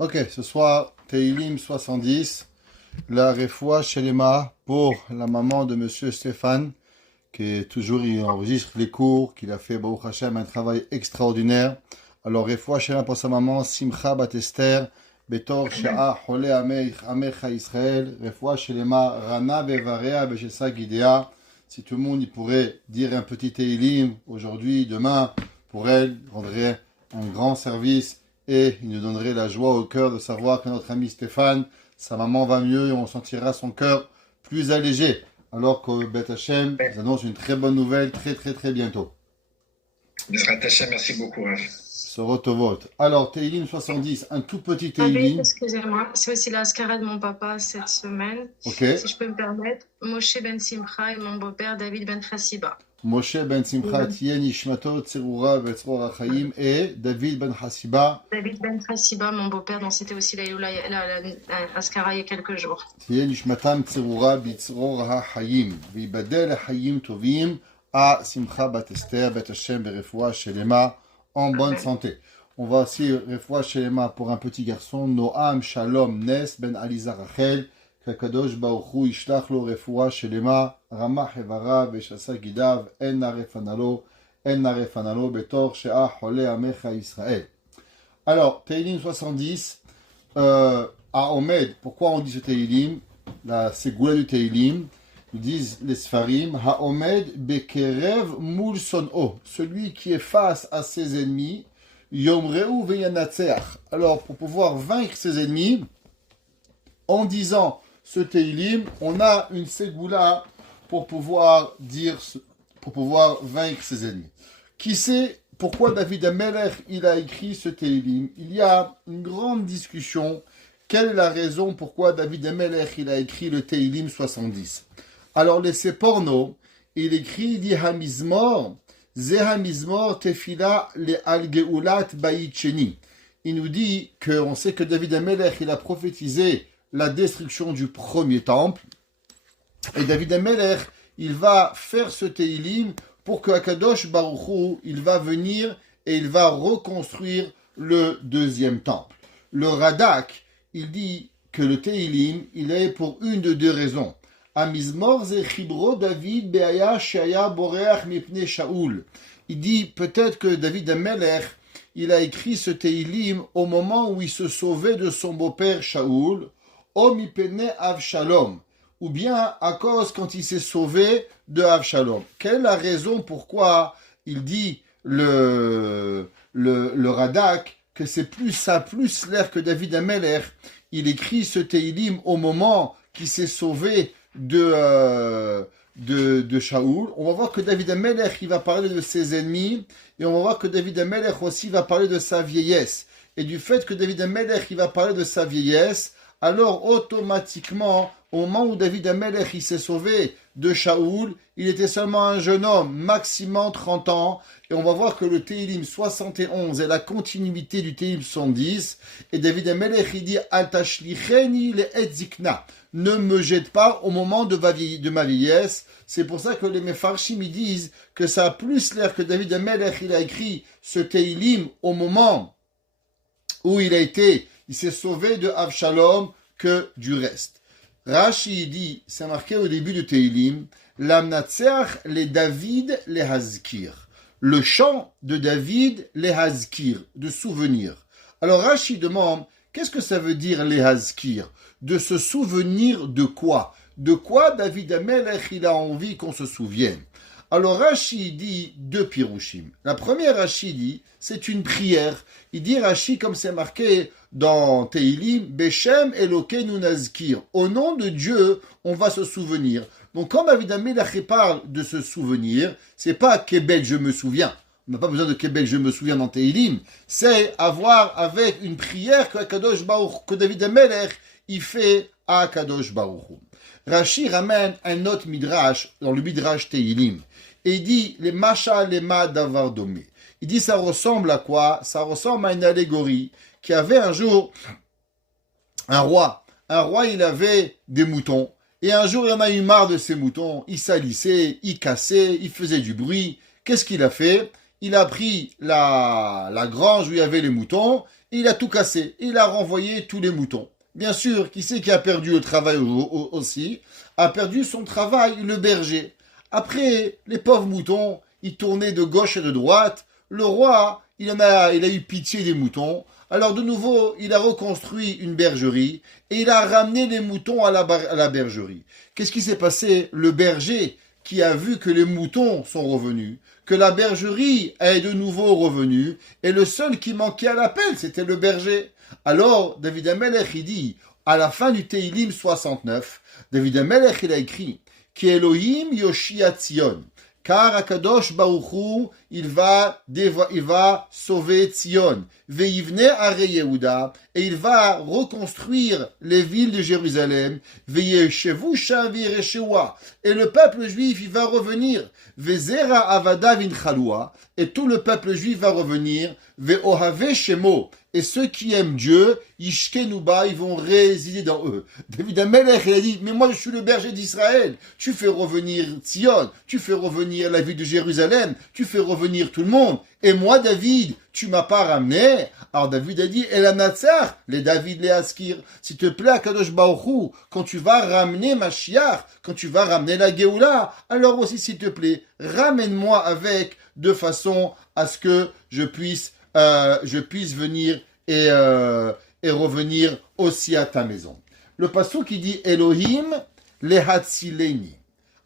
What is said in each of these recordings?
Ok, ce soir, Teilim 70, la Refoua Shelema pour la maman de Monsieur Stéphane, qui est toujours, il enregistre les cours, qu'il a fait, Baruch Hashem, un travail extraordinaire. Alors, Refoua Shelema pour sa maman, Simcha Batester, Betor Sha'a Hole Amecha Israël, Refoua Shelema, Rana Bevarea Beshesa Gidea. Si tout le monde il pourrait dire un petit Teilim aujourd'hui, demain, pour elle, il rendrait un grand service. Et il nous donnerait la joie au cœur de savoir que notre ami Stéphane, sa maman va mieux et on sentira son cœur plus allégé. Alors que Beth Hashem nous annonce une très bonne nouvelle très bientôt. Bezrat Hashem, merci beaucoup, Rav. Sorotovot. Alors, Teilim 70, un tout petit Ah oui, Teilim. excusez-moi, c'est aussi la Ascara de mon papa cette semaine. Ok. Si je peux me permettre, Moshe Ben Simcha et mon beau-père David Ben Hassiba. Moshe Ben Simcha Tien Ishmato Tserura Betzror Achaim et David Ben Hassiba. David Ben Hassiba, mon beau-père, dont c'était aussi la Ascara il y a quelques jours. Tien Ishmatam Tserura Betzror Achaim. Vibadel Achaim Tovim à Simcha Batester Bet Hashem Berefoua Shelema en bonne santé. On va aussi Refoua Shelema pour un petit garçon, Noam Shalom Nes Ben Aliza Rachel. Kakadosh Baruchu Ishlach lo Refoua Shelema Ramah Hevara Beshasa Gidav En Narefanalo Betor Shea Hole Amecha Israël. Alors, Teilim 70, à Omed, pourquoi on dit ce Teilim? La Ségoula du Teilim, ils disent les Sfarim, Haomed Bekerev Mul Son'o, celui qui est face à ses ennemis, Yomreu Veyanatseach. Alors, pour pouvoir vaincre ses ennemis, en disant ce Teilim, on a une Ségoula pour pouvoir vaincre ses ennemis. Qui sait pourquoi David Amelech il a écrit ce Teilim? Il y a une grande discussion. Quelle est la raison pourquoi David Amelech il a écrit le Teilim 70? Alors, laissez porno, il écrit, il dit Hamizmor, Zehamizmor Tefila le Al-Geulat Baïtcheni. Il nous dit qu'on sait que David Amelech il a prophétisé la destruction du premier temple. Et David Amelech, il va faire ce Teilim pour que Akadosh Baruch Hu, il va venir et il va reconstruire le deuxième temple. Le Radak, il dit que le Teilim, il est pour une de deux raisons. Amizmor ze chibro David beaya shaya boreach mipne Shaoul. Il dit peut-être que David Amelech, il a écrit ce Teilim au moment où il se sauvait de son beau-père Shaoul, o mipene Avshalom, ou bien à cause quand il s'est sauvé de Avshalom. Quelle est la raison pourquoi il dit le Radak que c'est plus l'air que David Amelech, il écrit ce Teilim au moment qu'il s'est sauvé de Shaoul. On va voir que David Amelech, il va parler de ses ennemis, et on va voir que David Amelech aussi va parler de sa vieillesse. Et du fait que David Amelech, il va parler de sa vieillesse, alors automatiquement, au moment où David Amelech, il s'est sauvé de Shaoul, il était seulement un jeune homme, maximum 30 ans, et on va voir que le Teilim 71 est la continuité du Teilim 110, et David Amelech, il dit « Al tashlicheni le etzikna » ne me jette pas au moment de ma vieillesse. C'est pour ça que les Mefarshim ils disent que ça a plus l'air que David Amelech, il a écrit ce Teilim au moment où il s'est sauvé de Avshalom que du reste. Rashi dit, c'est marqué au début du Teilim, Lamnatseach les David les Hazkir. Le chant de David les Hazkir, de souvenir. Alors Rashi demande, qu'est-ce que ça veut dire les Hazkir? De se souvenir de quoi? De quoi David Amelech il a envie qu'on se souvienne? Alors Rashi dit deux pirouchim. La première Rashi dit, c'est une prière. Il dit Rashi comme c'est marqué dans Teilim, Beshem Elokeinu Nazkir. Au nom de Dieu, on va se souvenir. Donc quand David Amelech parle de se souvenir, c'est pas Québec je me souviens. On n'a pas besoin de Québec je me souviens dans Teilim. C'est avoir avec une prière que David Amelech il fait à Kadosh Baruch Hu. Rashi ramène un autre midrash dans le midrash Teilim. Et il dit, les macha lema davar domé. Il dit, ça ressemble à quoi? Ça ressemble à une allégorie qui avait un jour un roi. Un roi, il avait des moutons. Et un jour, il en a eu marre de ces moutons. Il salissait, il cassait, il faisait du bruit. Qu'est-ce qu'il a fait? Il a pris la grange où il y avait les moutons il a tout cassé, il a renvoyé tous les moutons. Bien sûr, qui c'est qui a perdu le travail aussi? A perdu son travail, le berger. Après, les pauvres moutons, ils tournaient de gauche et de droite. Le roi, il a eu pitié des moutons. Alors de nouveau, il a reconstruit une bergerie et il a ramené les moutons à la bergerie. Qu'est-ce qui s'est passé? Le berger, qui a vu que les moutons sont revenus, que la bergerie est de nouveau revenue, et le seul qui manquait à l'appel, c'était le berger. Alors, David Amelech, il dit, à la fin du Teilim 69, David Amelech, il a écrit, Ki Elohim Yoshia Tzion, car Akadosh Baruch Hu, il va sauver Tzion, Veivne Are Yehuda, et il va reconstruire les villes de Jérusalem, Veyeshevu Sham Veyereshua, et le peuple juif, il va revenir, Vezera Avada Vinchalua, et tout le peuple juif va revenir, Veohave Shemo, et ceux qui aiment Dieu, Ishkenuba, ils vont résider dans eux. David Amelech, il a dit, mais moi je suis le berger d'Israël, tu fais revenir Tzion, tu fais revenir la ville de Jérusalem, tu fais revenir tout le monde, et moi David, tu m'as pas ramené. Alors David a dit, Elanatzar, les David, les Askir, s'il te plaît, Akadosh Baruch Hu, quand tu vas ramener Mashiach, quand tu vas ramener la Géoula, alors aussi s'il te plaît, ramène-moi avec, de façon à ce que je puisse venir et revenir aussi à ta maison. Le passage qui dit Elohim lehatzileni,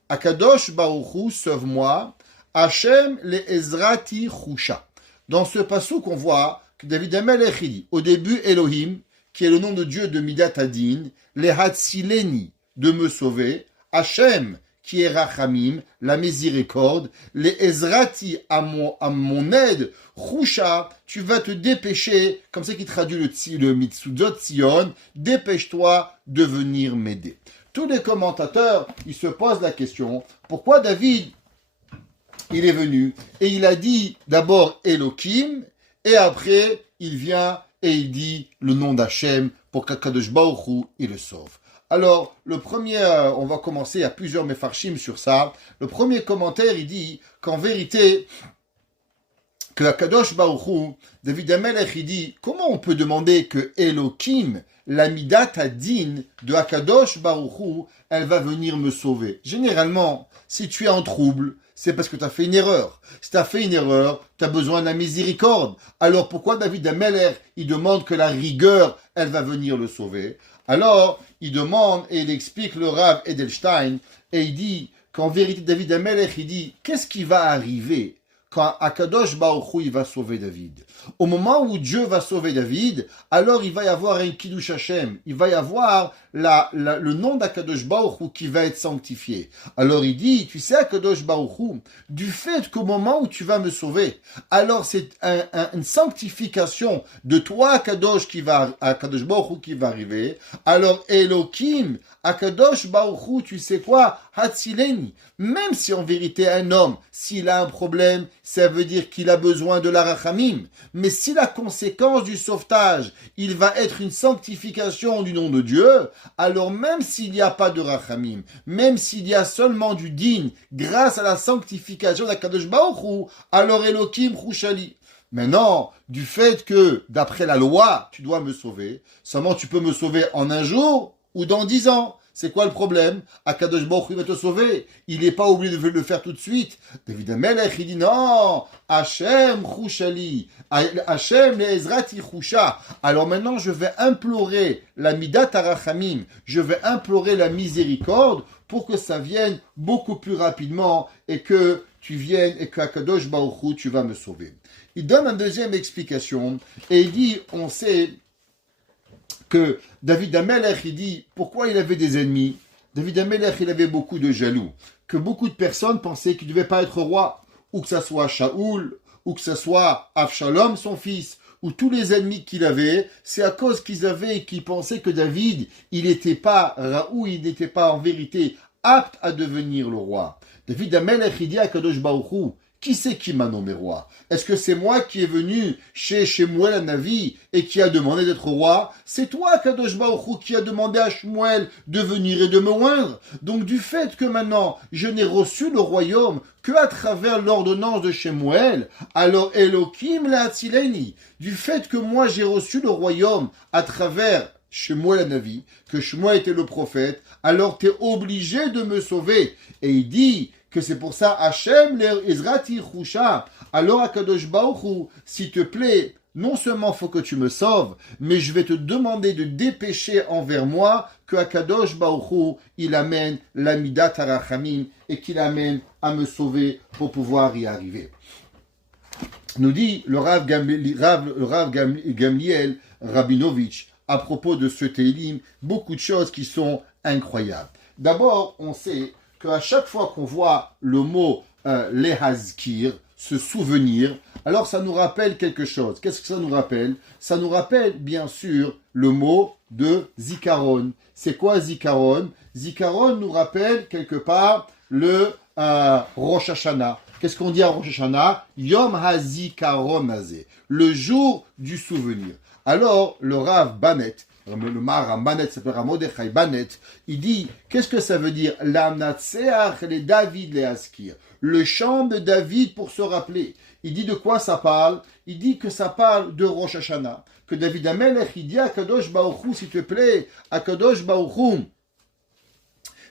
Akadosh Baruch Hu, sauve-moi, Hashem le'ezrati chusha. Dans ce passage qu'on voit que David Amelech dit au début Elohim, qui est le nom de Dieu de Midat Hadin, lehatzileni, de me sauver, Hashem, qui est Rachamim, la miséricorde, les Ezrati à mon aide, Chusha, tu vas te dépêcher, comme ça qu'il traduit le Mitsudot Sion, dépêche-toi de venir m'aider. Tous les commentateurs, ils se posent la question, pourquoi David, il est venu, et il a dit d'abord Elohim, et après, il vient et il dit le nom d'Hachem, pour qu'Akadosh Baruch Hu, il le sauve. Alors, le premier, on va commencer, il y a plusieurs mefarshim sur ça. Le premier commentaire, il dit qu'en vérité, que Akadosh Baruch Hu, David Amelech, il dit, comment on peut demander que Elohim, la Midat Hadin de Akadosh Baruch Hu, elle va venir me sauver? Généralement, si tu es en trouble, c'est parce que tu as fait une erreur. Si tu as fait une erreur, tu as besoin de la miséricorde. Alors pourquoi David Amelech, il demande que la rigueur, elle va venir le sauver? Alors, il demande et il explique le Rav Edelstein et il dit qu'en vérité, David Amelech, il dit, qu'est-ce qui va arriver quand Akadosh Baruch Hu, il va sauver David? Au moment où Dieu va sauver David, alors il va y avoir un Kiddush Hashem, il va y avoir le nom d'Akadosh Baruch Hu qui va être sanctifié. Alors il dit, tu sais Akadosh Baruch Hu, du fait qu'au moment où tu vas me sauver, alors c'est une sanctification de toi Akadosh Baruch Hu qui va arriver. Alors Elohim, Akadosh Baruch Hu, tu sais quoi? Hatzileni. Même si en vérité un homme, s'il a un problème, ça veut dire qu'il a besoin de la rachamim. Mais si la conséquence du sauvetage, il va être une sanctification du nom de Dieu, alors même s'il n'y a pas de rachamim, même s'il y a seulement du din, grâce à la sanctification d'Akadosh Baruch Hu, alors Elohim Chushali. Maintenant, du fait que, d'après la loi, tu dois me sauver, seulement tu peux me sauver en un jour ou dans 10 ans. C'est quoi le problème? Akadosh Baruch Hu va te sauver. Il n'est pas obligé de le faire tout de suite. David Amelech, il dit non. Hashem Chushali. Hashem le'ezrati chusha. Alors maintenant, je vais implorer la midat harachamim. Je vais implorer la miséricorde pour que ça vienne beaucoup plus rapidement et que tu viennes et que Akadosh Baruch Hu, tu vas me sauver. Il donne une deuxième explication et il dit, on sait que David Amelech, il dit, pourquoi il avait des ennemis? David Amelech, il avait beaucoup de jaloux, que beaucoup de personnes pensaient qu'il ne devait pas être roi, ou que ça soit Shaoul, ou que ça soit Avshalom, son fils, ou tous les ennemis qu'il avait, c'est à cause qu'ils avaient et qu'ils pensaient que David, il n'était pas Raoul, il n'était pas en vérité apte à devenir le roi. David Amelech, il dit à Kadosh Baruch Hu, Qui c'est qui m'a nommé roi? Est-ce que c'est moi qui est venu chez Shemuel Hanavi et qui a demandé d'être roi? C'est toi, Kadosh Baruch Hu, qui a demandé à Shemuel de venir et de me oindre. Donc du fait que maintenant je n'ai reçu le royaume que à travers l'ordonnance de Shemuel, alors Elohim le'atzileni, du fait que moi j'ai reçu le royaume à travers Shemuel Hanavi, que Shemuel était le prophète, alors tu es obligé de me sauver. Et il dit que c'est pour ça, Hachem le'ezrati chusha, alors Akadosh Baruch Hu, s'il te plaît, non seulement faut que tu me sauves, mais je vais te demander de dépêcher envers moi que Akadosh Baruch Hu, il amène l'amidat harachamim et qu'il amène à me sauver pour pouvoir y arriver. Nous dit le Rav Gamliel Rabinovitch à propos de ce Télim, beaucoup de choses qui sont incroyables. D'abord, on sait qu'à chaque fois qu'on voit le mot lehazkir, se souvenir, alors ça nous rappelle quelque chose. Qu'est-ce que ça nous rappelle? Ça nous rappelle bien sûr le mot de zikaron. C'est quoi zikaron? Zikaron nous rappelle quelque part le Rosh Hashanah. Qu'est-ce qu'on dit à Rosh Hashanah? Yom HaZikaron Hazeh, le jour du souvenir. Alors, le Rav Banet, le Maharam Banet s'appelle Mordechai Banet, il dit, qu'est-ce que ça veut dire? L'amnatseach le David le Askir, le chant de David pour se rappeler. Il dit de quoi ça parle? Il dit que ça parle de Rosh Hashanah. Que David Amelech, il dit à Kadosh Baruch Hu, s'il te plaît, à Kadosh Baruch Hu,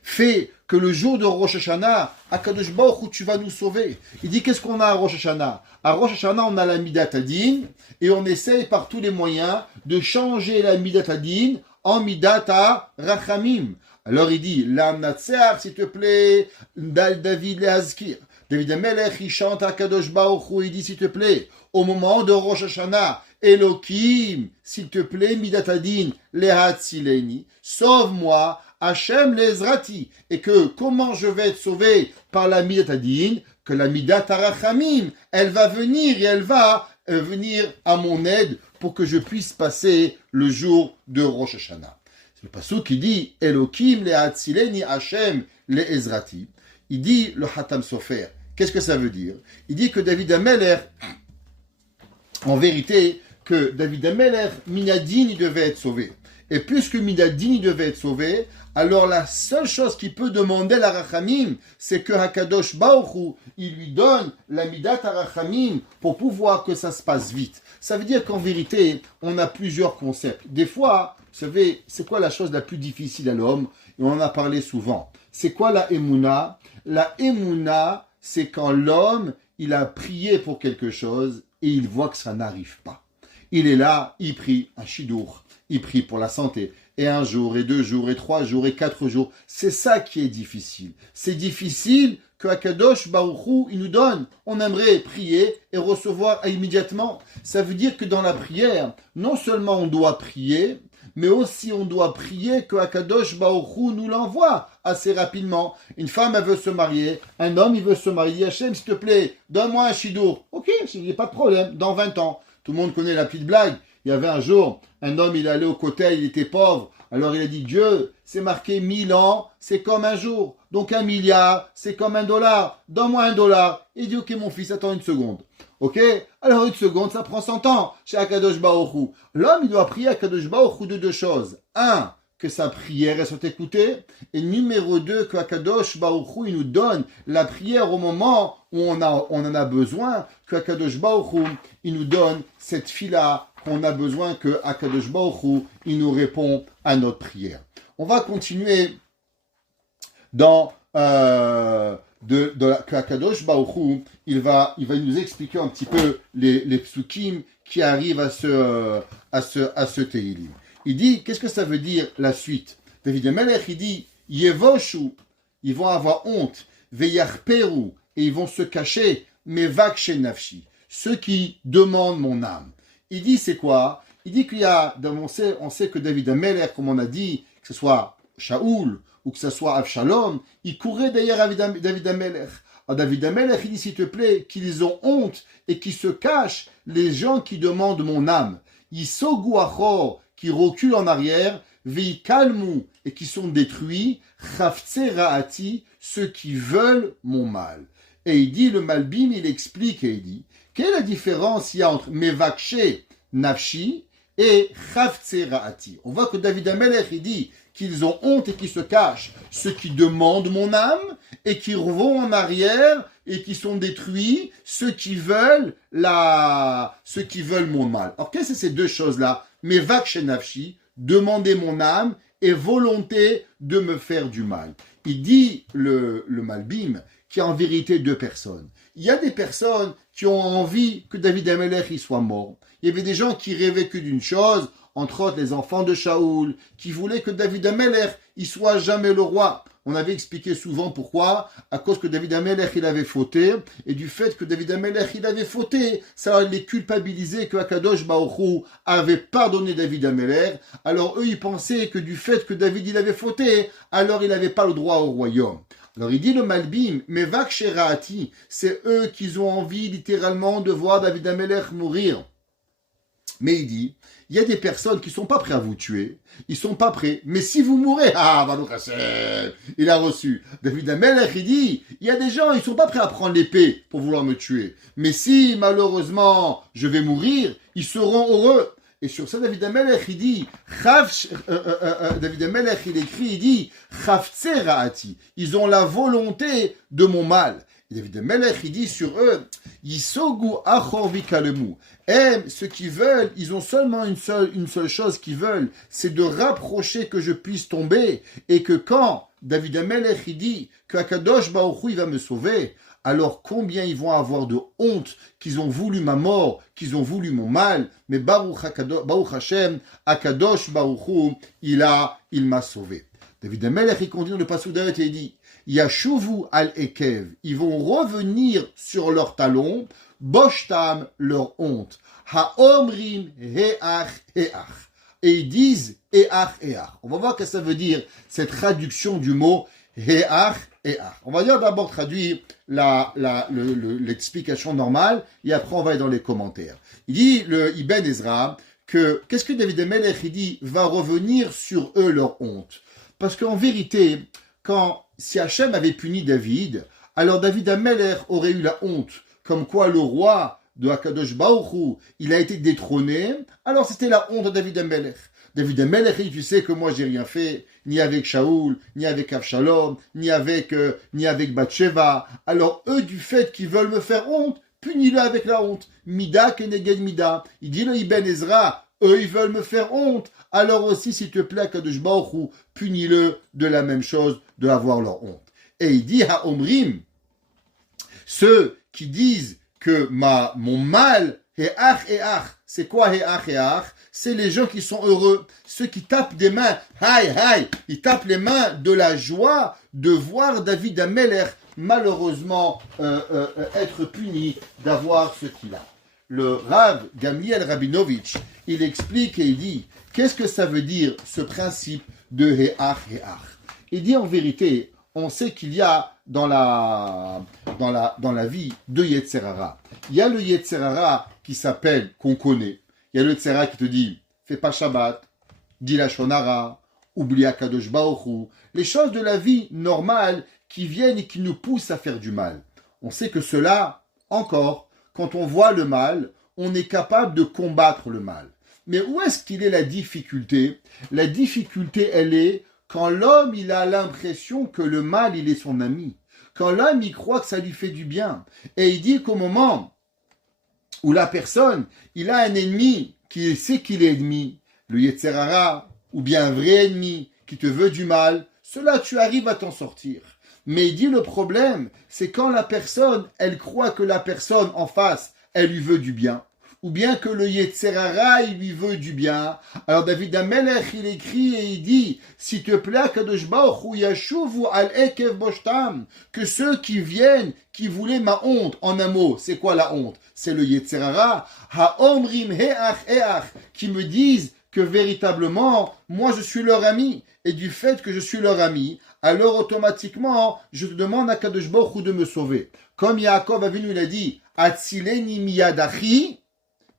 fais que le jour de Rosh Hashanah, à Kadosh Baruch Hu, tu vas nous sauver. Il dit, qu'est-ce qu'on a à Rosh Hashanah? À Rosh Hashanah, on a la Midat Hadin, et on essaye par tous les moyens de changer la Midat Hadin en Midat Rachamim. Alors il dit, l'Amnatseach, s'il te plaît, David Leazkir. David Amelech, il chante à Kadosh Baruch Hu, il dit, s'il te plaît, au moment de Rosh Hashanah, Elohim, s'il te plaît, Midat Hadin, Lehatzileni, sauve-moi, Hachem le'ezrati, et que comment je vais être sauvé par la Midat Hadin, que la Midat Harachamim, elle va venir et elle va venir à mon aide pour que je puisse passer le jour de Rosh Hashanah. C'est le pasuk qui dit Elohim le'atzileni Hachem le'ezrati. Il dit le Hatam Sofer. Qu'est-ce que ça veut dire? Il dit que David Amelech, en vérité, que David Amelech, Minadin, il devait être sauvé. Et puisque Minadin devait être sauvé, alors la seule chose qu'il peut demander à Rachamim, c'est que Hakadosh Baruch Hu, il lui donne la Midat Rachamim pour pouvoir que ça se passe vite. Ça veut dire qu'en vérité, on a plusieurs concepts. Des fois, vous savez, c'est quoi la chose la plus difficile à l'homme? Et on en a parlé souvent. C'est quoi la Emouna? La Emouna, c'est quand l'homme, il a prié pour quelque chose et il voit que ça n'arrive pas. Il est là, il prie un shidour, il prie pour la santé. Et 1 jour, et 2 jours, et 3 jours, et 4 jours. C'est ça qui est difficile. C'est difficile que Akadosh Baruch Hu, il nous donne. On aimerait prier et recevoir immédiatement. Ça veut dire que dans la prière, non seulement on doit prier, mais aussi on doit prier que Akadosh Baruch Hu nous l'envoie assez rapidement. Une femme, elle veut se marier. Un homme, il veut se marier. Hachem, s'il te plaît, donne-moi un shidour. Ok, il n'y a pas de problème. Dans 20 ans. Tout le monde connaît la petite blague. Il y avait un jour, un homme, il allait au cotel, il était pauvre. Alors il a dit, Dieu, c'est marqué 1000 ans, c'est comme un jour. Donc 1 milliard, c'est comme $1. Donne-moi $1. Il dit, ok mon fils, attends une seconde. Ok? Alors une seconde, ça prend 100 ans chez Akadosh Baruch Hu. L'homme, il doit prier à Akadosh Baruch Hu de 2 choses. 1, que sa prière elle soit écoutée. Et numéro 2, que Akadosh Baruch Hu, il nous donne la prière au moment où on en a besoin. Que Akadosh Baruch Hu, il nous donne cette fila qu'on a besoin, que Akadosh Baruch Hu, il nous répond à notre prière. On va continuer dans que Akadosh Baruch Hu, il va nous expliquer un petit peu les psukim qui arrivent à ce Tehillim. Il dit, qu'est-ce que ça veut dire la suite? David Amelech, il dit, Yevoshu, ils vont avoir honte, Veyarperu, et ils vont se cacher, Mevakshe Nafshi, ceux qui demandent mon âme. Il dit, c'est quoi? Il dit qu'il y a, on sait que David Amelech, comme on a dit, que ce soit Shaoul ou que ce soit Avshalom, il courait derrière David Amelech. Alors David Amelech, il dit, s'il te plaît, qu'ils ont honte et qu'ils se cachent, les gens qui demandent mon âme. Yisogu achor, qui reculent en arrière, veikalmu, et qui sont détruits, chavtse raati, ceux qui veulent mon mal. Et il dit, le Malbim, il explique et il dit, quelle est la différence il y a entre Mevakshe Nafshi et Chavtse Ra'ati? On voit que David Amelech, il dit qu'ils ont honte et qu'ils se cachent, ceux qui demandent mon âme et qui vont en arrière et qui sont détruits, ceux qui veulent mon mal. Alors, qu'est-ce que c'est ces deux choses-là? Mevakshe Nafshi, demander mon âme, et volonté de me faire du mal. Il dit, le Malbim, qu'il y a en vérité deux personnes. Il y a des personnes qui ont envie que David Amelech il soit mort. Il y avait des gens qui rêvaient que d'une chose, entre autres les enfants de Shaoul, qui voulaient que David Amelech il soit jamais le roi. On avait expliqué souvent pourquoi, à cause que David Amelech il avait fauté, et du fait que David Amelech il avait fauté, ça les culpabilisait que Akadosh Baruch Hu avait pardonné David Amelech. Alors eux ils pensaient que du fait que David il avait fauté, alors il n'avait pas le droit au royaume. Alors il dit le Malbim, mais Vakshe Ra'ati, c'est eux qui ont envie littéralement de voir David Amelech mourir. Mais il dit, il y a des personnes qui ne sont pas prêtes à vous tuer, ils ne sont pas prêts, mais si vous mourrez, Baruch Hashem, il a reçu. David Amelech, il dit, il y a des gens, ils ne sont pas prêts à prendre l'épée pour vouloir me tuer, mais si malheureusement je vais mourir, ils seront heureux. Et sur ça, David Amelech, il dit, David Amelech, il écrit, il dit, Chavtse Ra'ati, ils ont la volonté de mon mal. Et David Amelech, il dit sur eux, Yisogu achor vikalemu. Ceux qui veulent, ils ont seulement une seule chose qu'ils veulent, c'est de rapprocher que je puisse tomber, et que quand David Amelech, il dit que Akadosh Baruch Hu, il va me sauver, alors combien ils vont avoir de honte qu'ils ont voulu ma mort, qu'ils ont voulu mon mal, mais Baruch Hashem, Akadosh Baruch Hu, il m'a sauvé. David Amelech, il continue le passage d'Avet et il dit, Yashuvu al-Ekev, ils vont revenir sur leurs talons, Boshtam, leur honte, Haomrim Heach Heach, et ils disent Heach Heach. On va voir ce que ça veut dire, cette traduction du mot Heach Heach. On va d'abord traduire l'explication normale, et après on va aller dans les commentaires. Il dit, le Ibn Ezra, qu'est-ce que David Amelech, il dit, va revenir sur eux leur honte. Parce qu'en vérité, si Hachem avait puni David, alors David Amelech aurait eu la honte, comme quoi le roi de Akadosh Baruch Hu, il a été détrôné, alors c'était la honte de David Amelech. David Amelech, tu sais que moi j'ai rien fait, ni avec Shaoul, ni avec Avshalom, ni avec Bathsheba. Alors eux, du fait qu'ils veulent me faire honte, punis-le avec la honte. Mida keneged mida. Il dit le Ibn Ezra, eux ils veulent me faire honte, alors aussi s'il te plaît Akadosh Baruch Hu, punis-le de la même chose, de avoir leur honte. Et il dit Haomrim, ceux qui disent que mon mal est ach et ach. C'est quoi ach et ach? C'est les gens qui sont heureux, ceux qui tapent des mains, ils tapent les mains de la joie de voir David Amelech malheureusement être puni d'avoir ce qu'il a. Le Rav Gamliel Rabinovitch, il explique et il dit, qu'est-ce que ça veut dire ce principe de Heach Heach? Il dit en vérité, on sait qu'il y a dans la vie deux Yetzer Hara. Il y a le Yetzer Hara qui s'appelle, qu'on connaît. Il y a le Yetzer Hara qui te dit, fais pas Shabbat, dis la Shonara, oublie Akadosh Baruch Hu. Les choses de la vie normale qui viennent et qui nous poussent à faire du mal. On sait que cela, encore, quand on voit le mal, on est capable de combattre le mal. Mais où est-ce qu'il est la difficulté? La difficulté, elle est quand l'homme, il a l'impression que le mal, il est son ami. Quand l'homme, il croit que ça lui fait du bien. Et il dit qu'au moment où la personne, il a un ennemi qui sait qu'il est ennemi, le Yetzer Hara, ou bien un vrai ennemi qui te veut du mal, cela, tu arrives à t'en sortir. Mais il dit le problème, c'est quand la personne, elle croit que la personne en face, elle lui veut du bien. Ou bien que le Yetzer Hara, il lui veut du bien. Alors David Amelech, il écrit et il dit, s'il te plaît, Kadosh Baruch Hu yashuvu al ekev boshtam, que ceux qui viennent, qui voulaient ma honte, en un mot, c'est quoi la honte? C'est le Yetzer Hara, haomrim heach heach, qui me disent que véritablement, moi je suis leur ami. Et du fait que je suis leur ami, alors automatiquement, je te demande à Kadosh Baruch Hu de me sauver. Comme Yaakov Avinu, il a dit, Atzileni miyad achi,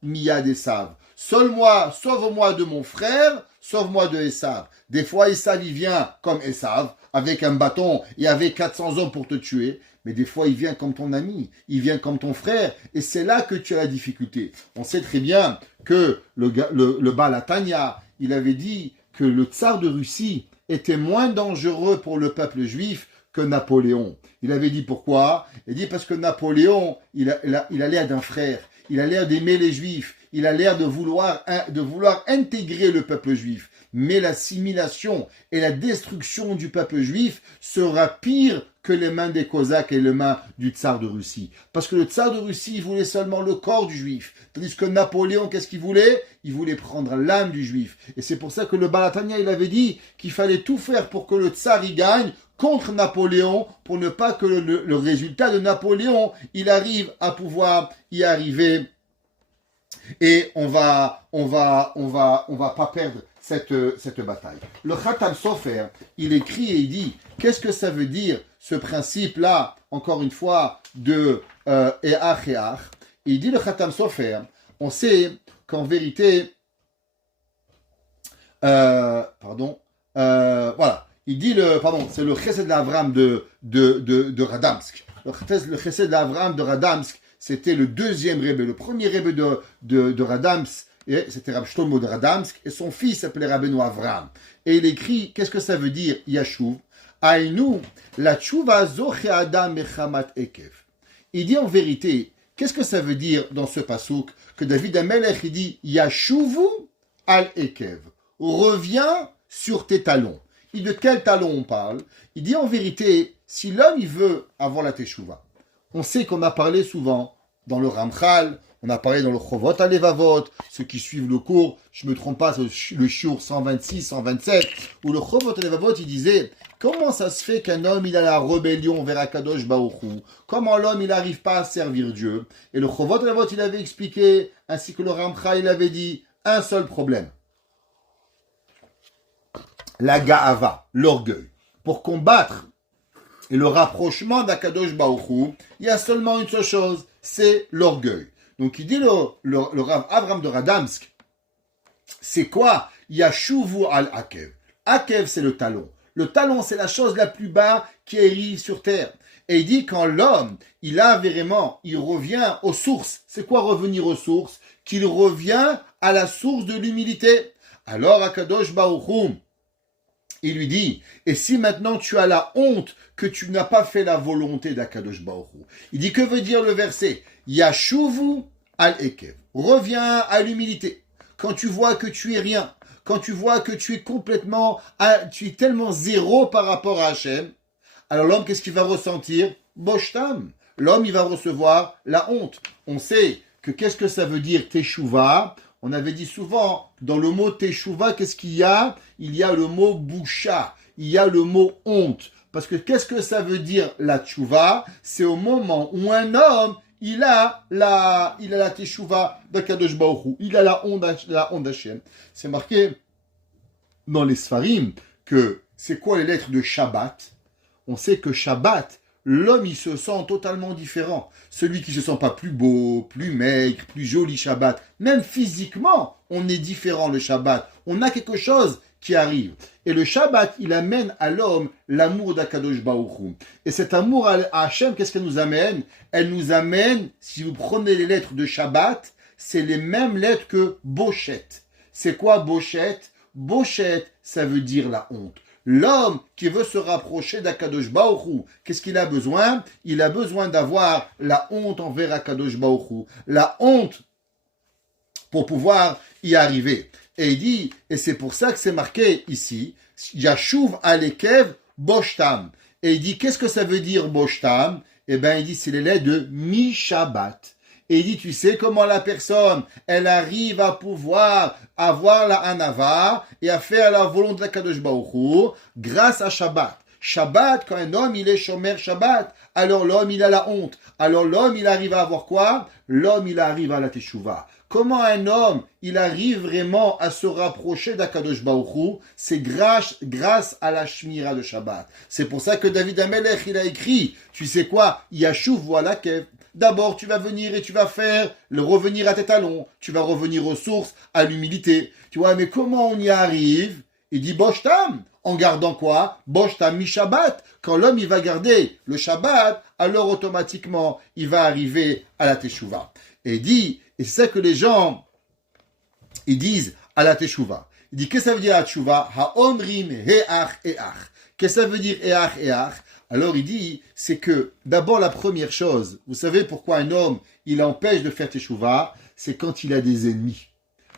miyad esav. sauve-moi de mon frère, sauve-moi de Esav. Des fois, Esav, il vient comme Esav, avec un bâton et avec 400 hommes pour te tuer. Mais des fois, il vient comme ton ami, il vient comme ton frère, et c'est là que tu as la difficulté. On sait très bien que le Baal Hatanya, il avait dit que le tsar de Russie était moins dangereux pour le peuple juif que Napoléon. Il avait dit pourquoi? Il dit parce que Napoléon, il a l'air d'un frère, il a l'air d'aimer les juifs, il a l'air de vouloir intégrer le peuple juif. Mais l'assimilation et la destruction du peuple juif sera pire que les mains des Cosaques et les mains du tsar de Russie. Parce que le tsar de Russie, il voulait seulement le corps du juif. Tandis que Napoléon, qu'est-ce qu'il voulait? Il voulait prendre l'âme du juif. Et c'est pour ça que le Baal Hatanya, il avait dit qu'il fallait tout faire pour que le tsar y gagne contre Napoléon, pour ne pas que le résultat de Napoléon, il arrive à pouvoir y arriver. Et on va pas perdre cette bataille. Le Khatam Sofer, il écrit et il dit, qu'est-ce que ça veut dire ce principe-là, encore une fois, de Each et Ach? Il dit le Khatam Sofer, on sait qu'en vérité, voilà, il dit c'est le Chesed d'Avram de Radamsk. Le Chesed d'Avram de Radamsk, c'était le deuxième Rebbe. Le premier Rebbe de Radamsk, c'était Rab Shlomo de Radamsk, et son fils s'appelait Rabbeinu Avram. Et il écrit, qu'est-ce que ça veut dire, Yashuv? Aïnou, la tchouva zoche adam mechamat ekev. Il dit en vérité, qu'est-ce que ça veut dire dans ce pasouk, que David Amelech, il dit, Yashuvu al ekev. Reviens sur tes talons. Et de quel talon on parle? Il dit en vérité, si l'homme il veut avoir la teshuva, on sait qu'on a parlé souvent dans le Ramchal, on a parlé dans le Chovot Alevavot, ceux qui suivent le cours, je ne me trompe pas, c'est le Shiur 126, 127, où le Chovot Alevavot, il disait, comment ça se fait qu'un homme, il a la rébellion vers Akadosh Baruch Hu? Comment l'homme, il n'arrive pas à servir Dieu? Et le Chovot Alevavot, il avait expliqué, ainsi que le Ramchal, il avait dit, un seul problème. La Ga'ava, l'orgueil. Pour combattre et le rapprochement d'Akadosh Baruch Hu, il y a seulement une seule chose, c'est l'orgueil. Donc il dit le Rav Avram de Radamsk, c'est quoi? Yashuvu al Akev. Akev, c'est le talon. Le talon, c'est la chose la plus bas qui est sur terre. Et il dit quand l'homme, il revient aux sources. C'est quoi revenir aux sources? Qu'il revient à la source de l'humilité. Alors Akadosh Baruch Hu, il lui dit, et si maintenant tu as la honte que tu n'as pas fait la volonté d'Akadosh Baruch Hu? Il dit, que veut dire le verset? Yashuvu al Ekev. Reviens à l'humilité. Quand tu vois que tu es rien, quand tu vois que tu es tellement zéro par rapport à Hachem, alors l'homme, qu'est-ce qu'il va ressentir? Boshtam. L'homme, il va recevoir la honte. On sait que qu'est-ce que ça veut dire teshuva? On avait dit souvent, dans le mot teshuva, qu'est-ce qu'il y a? Il y a le mot boucha, il y a le mot honte. Parce que qu'est-ce que ça veut dire la teshuva? C'est au moment où un homme, il a la teshuva d'Akadosh Baruch Hu, il a la honte d'Hachem. C'est marqué dans les Sfarim que c'est quoi les lettres de Shabbat? On sait que Shabbat, l'homme, il se sent totalement différent. Celui qui ne se sent pas plus beau, plus maigre, plus joli Shabbat. Même physiquement, on est différent le Shabbat. On a quelque chose qui arrive. Et le Shabbat, il amène à l'homme l'amour d'Akadosh Baruch Hu. Et cet amour à Hachem, qu'est-ce qu'elle nous amène? Elle nous amène, si vous prenez les lettres de Shabbat, c'est les mêmes lettres que Bochet. C'est quoi Bochet? Bochet, ça veut dire la honte. L'homme qui veut se rapprocher d'Akadosh Baruch Hu, qu'est-ce qu'il a besoin? Il a besoin d'avoir la honte envers Akadosh Baruch Hu. La honte pour pouvoir y arriver. Et il dit, et c'est pour ça que c'est marqué ici, Yashuv Alekev Boshtam. Et il dit, qu'est-ce que ça veut dire Boshtam? Eh bien, il dit, c'est les lettres de Mi-Shabbat. Et il dit, tu sais comment la personne, elle arrive à pouvoir avoir la Hanava et à faire la volonté d'Akadosh Baruch Hu grâce à Shabbat. Shabbat, quand un homme, il est shomer Shabbat, alors l'homme, il a la honte. Alors l'homme, il arrive à avoir quoi? L'homme, il arrive à la Teshuvah. Comment un homme, il arrive vraiment à se rapprocher d'Akadosh Baruch Hu? C'est grâce à la Shmira de Shabbat. C'est pour ça que David Amelech, il a écrit, tu sais quoi? Yashuv voilà Kev. D'abord, tu vas venir et tu vas faire le revenir à tes talons. Tu vas revenir aux sources, à l'humilité. Tu vois, mais comment on y arrive? Il dit Boshtam. En gardant quoi? Boshtam mi Shabbat. Quand l'homme il va garder le Shabbat, alors automatiquement il va arriver à la Teshuvah. Et il dit, et c'est ça que les gens ils disent à la Teshuvah. Il dit, qu'est-ce que ça veut dire la Teshuvah? Ha-omrim he'ach e'ach. Qu'est-ce que ça veut dire e'ach e'ach? Alors il dit, c'est que d'abord la première chose, vous savez pourquoi un homme il empêche de faire Teshuvah? C'est quand il a des ennemis.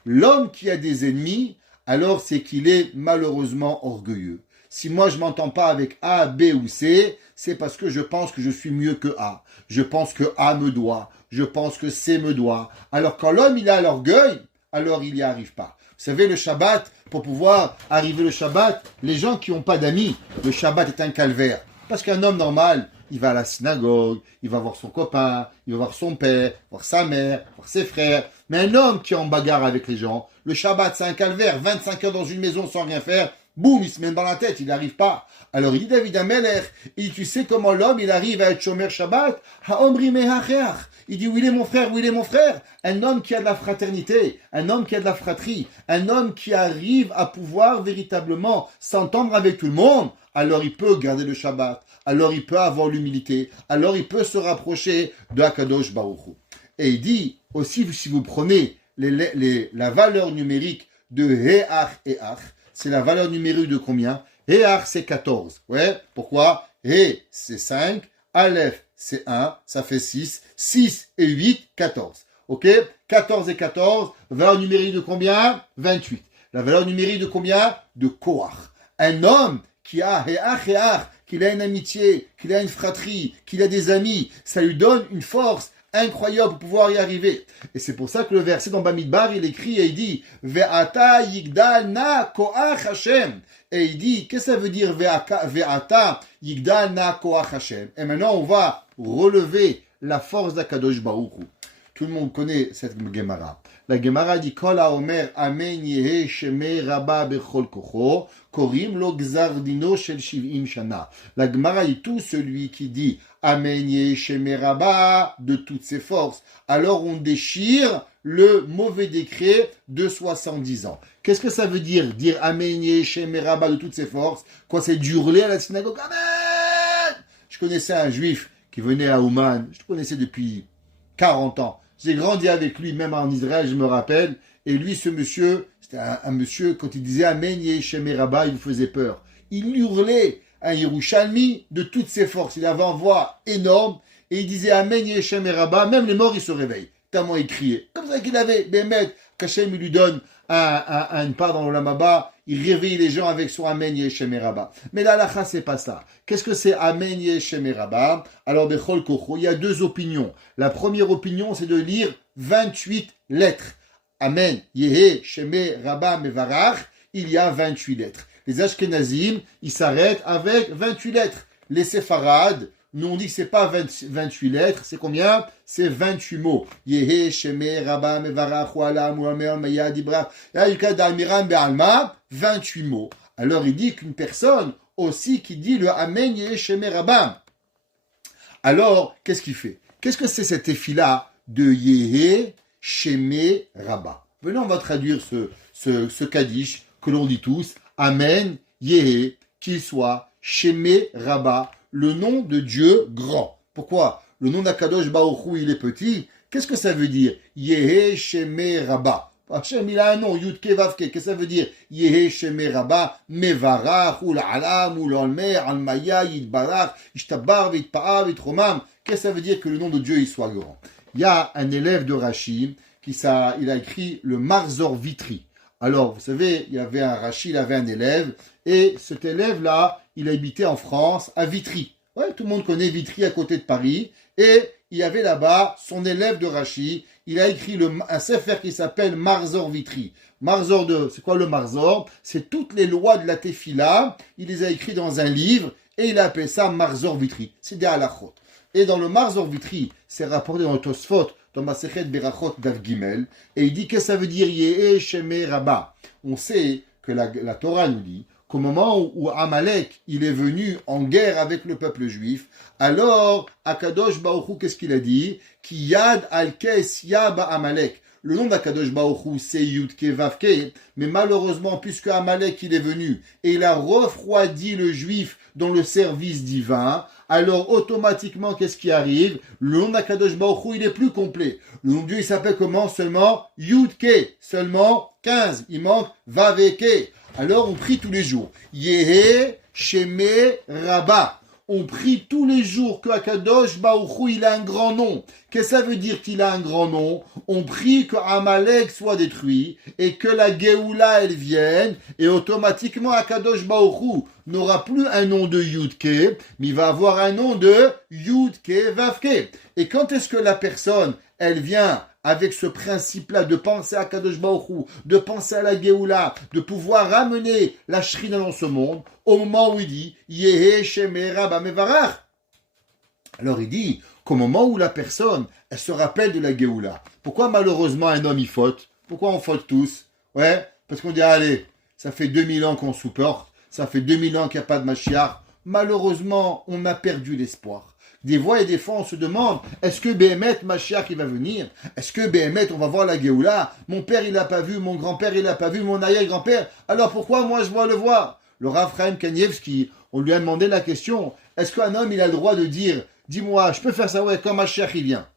L'homme qui a des ennemis, alors c'est qu'il est malheureusement orgueilleux. Si moi je m'entends pas avec A, B ou C, c'est parce que je pense que je suis mieux que A. Je pense que A me doit. Je pense que C me doit. Alors quand l'homme il a l'orgueil, alors il n'y arrive pas. Vous savez, le Shabbat, pour pouvoir arriver le Shabbat, les gens qui n'ont pas d'amis, le Shabbat est un calvaire. Parce qu'un homme normal, il va à la synagogue, il va voir son copain, il va voir son père, voir sa mère, voir ses frères. Mais un homme qui est en bagarre avec les gens, le Shabbat c'est un calvaire, 25 heures dans une maison sans rien faire, boum, il se met dans la tête, il n'arrive pas. Alors il dit David Amelech, il dit, tu sais comment l'homme il arrive à être Shomer Shabbat? Ha-omri mehacheach. Il dit, où il est mon frère, où il est mon frère? Un homme qui a de la fraternité, un homme qui a de la fratrie, un homme qui arrive à pouvoir véritablement s'entendre avec tout le monde, alors il peut garder le Shabbat, alors il peut avoir l'humilité, alors il peut se rapprocher de Akadosh Baruch Hu. Et il dit aussi, si vous prenez la valeur numérique de He'ach et Ach, c'est la valeur numérique de combien? He'ach c'est 14. Ouais, pourquoi? He c'est 5, Aleph c'est 1, ça fait 6, 6 et 8, 14. Ok? 14 et 14, valeur numérique de combien? 28. La valeur numérique de combien? De Koach. Un homme qui a He'ach, qu'il a une amitié, qu'il a une fratrie, qu'il a des amis, ça lui donne une force incroyable pour pouvoir y arriver. Et c'est pour ça que le verset dans Bamidbar, il écrit et il dit Ve'ata yigdal na koach Hashem. Et il dit, qu'est-ce que ça veut dire Ve'ata yigdal na koach Hashem? Et maintenant, on va relever la force d'Akadosh Baruch Hu. Tout le monde connaît cette Gemara. La Gemara dit Kol haomer amen yehe shemei rabba bechol kocho korim lo gzardino shel shiv'im shana. La Gemara dit tout celui qui dit amen yehe shemei rabba de toutes ses forces. Alors on déchire le mauvais décret de 70 ans. Qu'est-ce que ça veut dire amen yehe shemei rabba de toutes ses forces? Quoi, c'est d'hurler à la synagogue? Amen! Je connaissais un juif qui venait à Ouman. Je le connaissais depuis 40 ans. J'ai grandi avec lui, même en Israël, je me rappelle. Et lui, ce monsieur, c'était un monsieur, quand il disait Amen Yeshem Rabba, il vous faisait peur. Il hurlait un Yerushalmi de toutes ses forces. Il avait une voix énorme. Et il disait Amen Yeshem Rabba. Même les morts, ils se réveillent. Tellement il criait. Comme ça qu'il avait. Bémet, qu'Hachem lui donne une part dans l'Olam Haba. Il réveille les gens avec son Amen Yeshem Rabba. Mais la halakha, c'est pas ça. Qu'est-ce que c'est Amen Yeshem Rabba? Alors, Bechol Kocho, il y a deux opinions. La première opinion, c'est de lire 28 lettres. Amen Yehe Sheme Rabba Mevarach, il y a 28 lettres. Les Ashkenazim, ils s'arrêtent avec 28 lettres. Les Séfarades, nous on dit que c'est pas 28 lettres, c'est combien? C'est 28 mots. Yehe Sheme Rabba Mevarach Wala Muhammad Maya Dibra Yalkad Almiram Be'alma, 28 mots. Alors il dit qu'une personne aussi qui dit le Amen Yehe Sheme Rabba. Alors, qu'est-ce qu'il fait? Qu'est-ce que c'est cette effila de Yehe Sheme Rabba? Venez, on va traduire ce Kaddish que l'on dit tous. Amen Yehe, qu'il soit Sheme Rabba, le nom de Dieu grand. Pourquoi? Le nom d'Akadosh Baruch Hu, il est petit. Qu'est-ce que ça veut dire? Yehe Sheme Rabba. Hachem, il a un nom, Yud Ke Vav Ke. Qu'est-ce que ça veut dire? Yehe Sheme Rabba, Mevarach, Ul Alam, Ul Olmer, Al Maya, Yitbarach, Ishtabar, Vitpa'ar, Vitromam. Qu'est-ce que ça veut dire que le nom de Dieu, il soit grand? Il y a un élève de Rashi, il a écrit le Marzor Vitri. Alors, vous savez, il y avait un Rashi, il avait un élève, et cet élève-là, il habitait en France, à Vitry. Ouais, tout le monde connaît Vitry à côté de Paris, et il y avait là-bas son élève de Rashi, il a écrit un sefer qui s'appelle Marzor Vitri. C'est quoi le Marzor? C'est toutes les lois de la Tefila, il les a écrits dans un livre, et il a appelé ça Marzor Vitri. C'est des halachot. Et dans le Marzor Vitri, c'est rapporté dans le Tosfot, dans Masechet Berachot Dav Gimel, et il dit que ça veut dire Yehe Sheme Rabba. On sait que la Torah nous dit qu'au moment où Amalek, il est venu en guerre avec le peuple juif, alors, Akadosh Baruch Hu, qu'est-ce qu'il a dit? Ki yad al-kes yaba Amalek. Le nom d'Akadosh Baruch Hu, c'est Yudke Vavke, mais malheureusement, puisque Amalek, il est venu, et il a refroidi le juif dans le service divin, alors automatiquement, qu'est-ce qui arrive? Le nom d'Akadosh Baruch Hu, il est plus complet. Le nom de Dieu, il s'appelle comment? Seulement Yudke, seulement 15. Il manque Vaveke. Alors, on prie tous les jours. Yehe Sheme Rabba. On prie tous les jours que Akadosh Baruch Hu, il a un grand nom. Qu'est-ce que ça veut dire qu'il a un grand nom? On prie que Amalek soit détruit et que la Géoula, elle vienne, et automatiquement Akadosh Baruch Hu n'aura plus un nom de Yudke, mais il va avoir un nom de Yudke Vavke. Et quand est-ce que la personne, elle vient avec ce principe-là de penser à Kadosh Baruch Hu, de penser à la Géoula, de pouvoir ramener la Shrina dans ce monde, au moment où il dit Yehe Sheme Rabba Mevarach. Alors il dit qu'au moment où la personne, elle se rappelle de la Géoula. Pourquoi malheureusement un homme il faute? Pourquoi on faute tous? Ouais, parce qu'on dit allez, ça fait 2000 ans qu'on supporte, ça fait 2000 ans qu'il n'y a pas de Mashiach. Malheureusement, on a perdu l'espoir. Des fois et des fois, on se demande, est-ce que Béhémet, Mashiach, il va venir? Est-ce que Béhémet, on va voir la Géoula? Mon père, il l'a pas vu, mon grand-père, il l'a pas vu, mon arrière-grand-père. Alors pourquoi moi, je dois le voir? Le Rav Chaim Kanievski, on lui a demandé la question, est-ce qu'un homme, il a le droit de dire, dis-moi, je peux faire ça, ouais, quand Mashiach, il vient?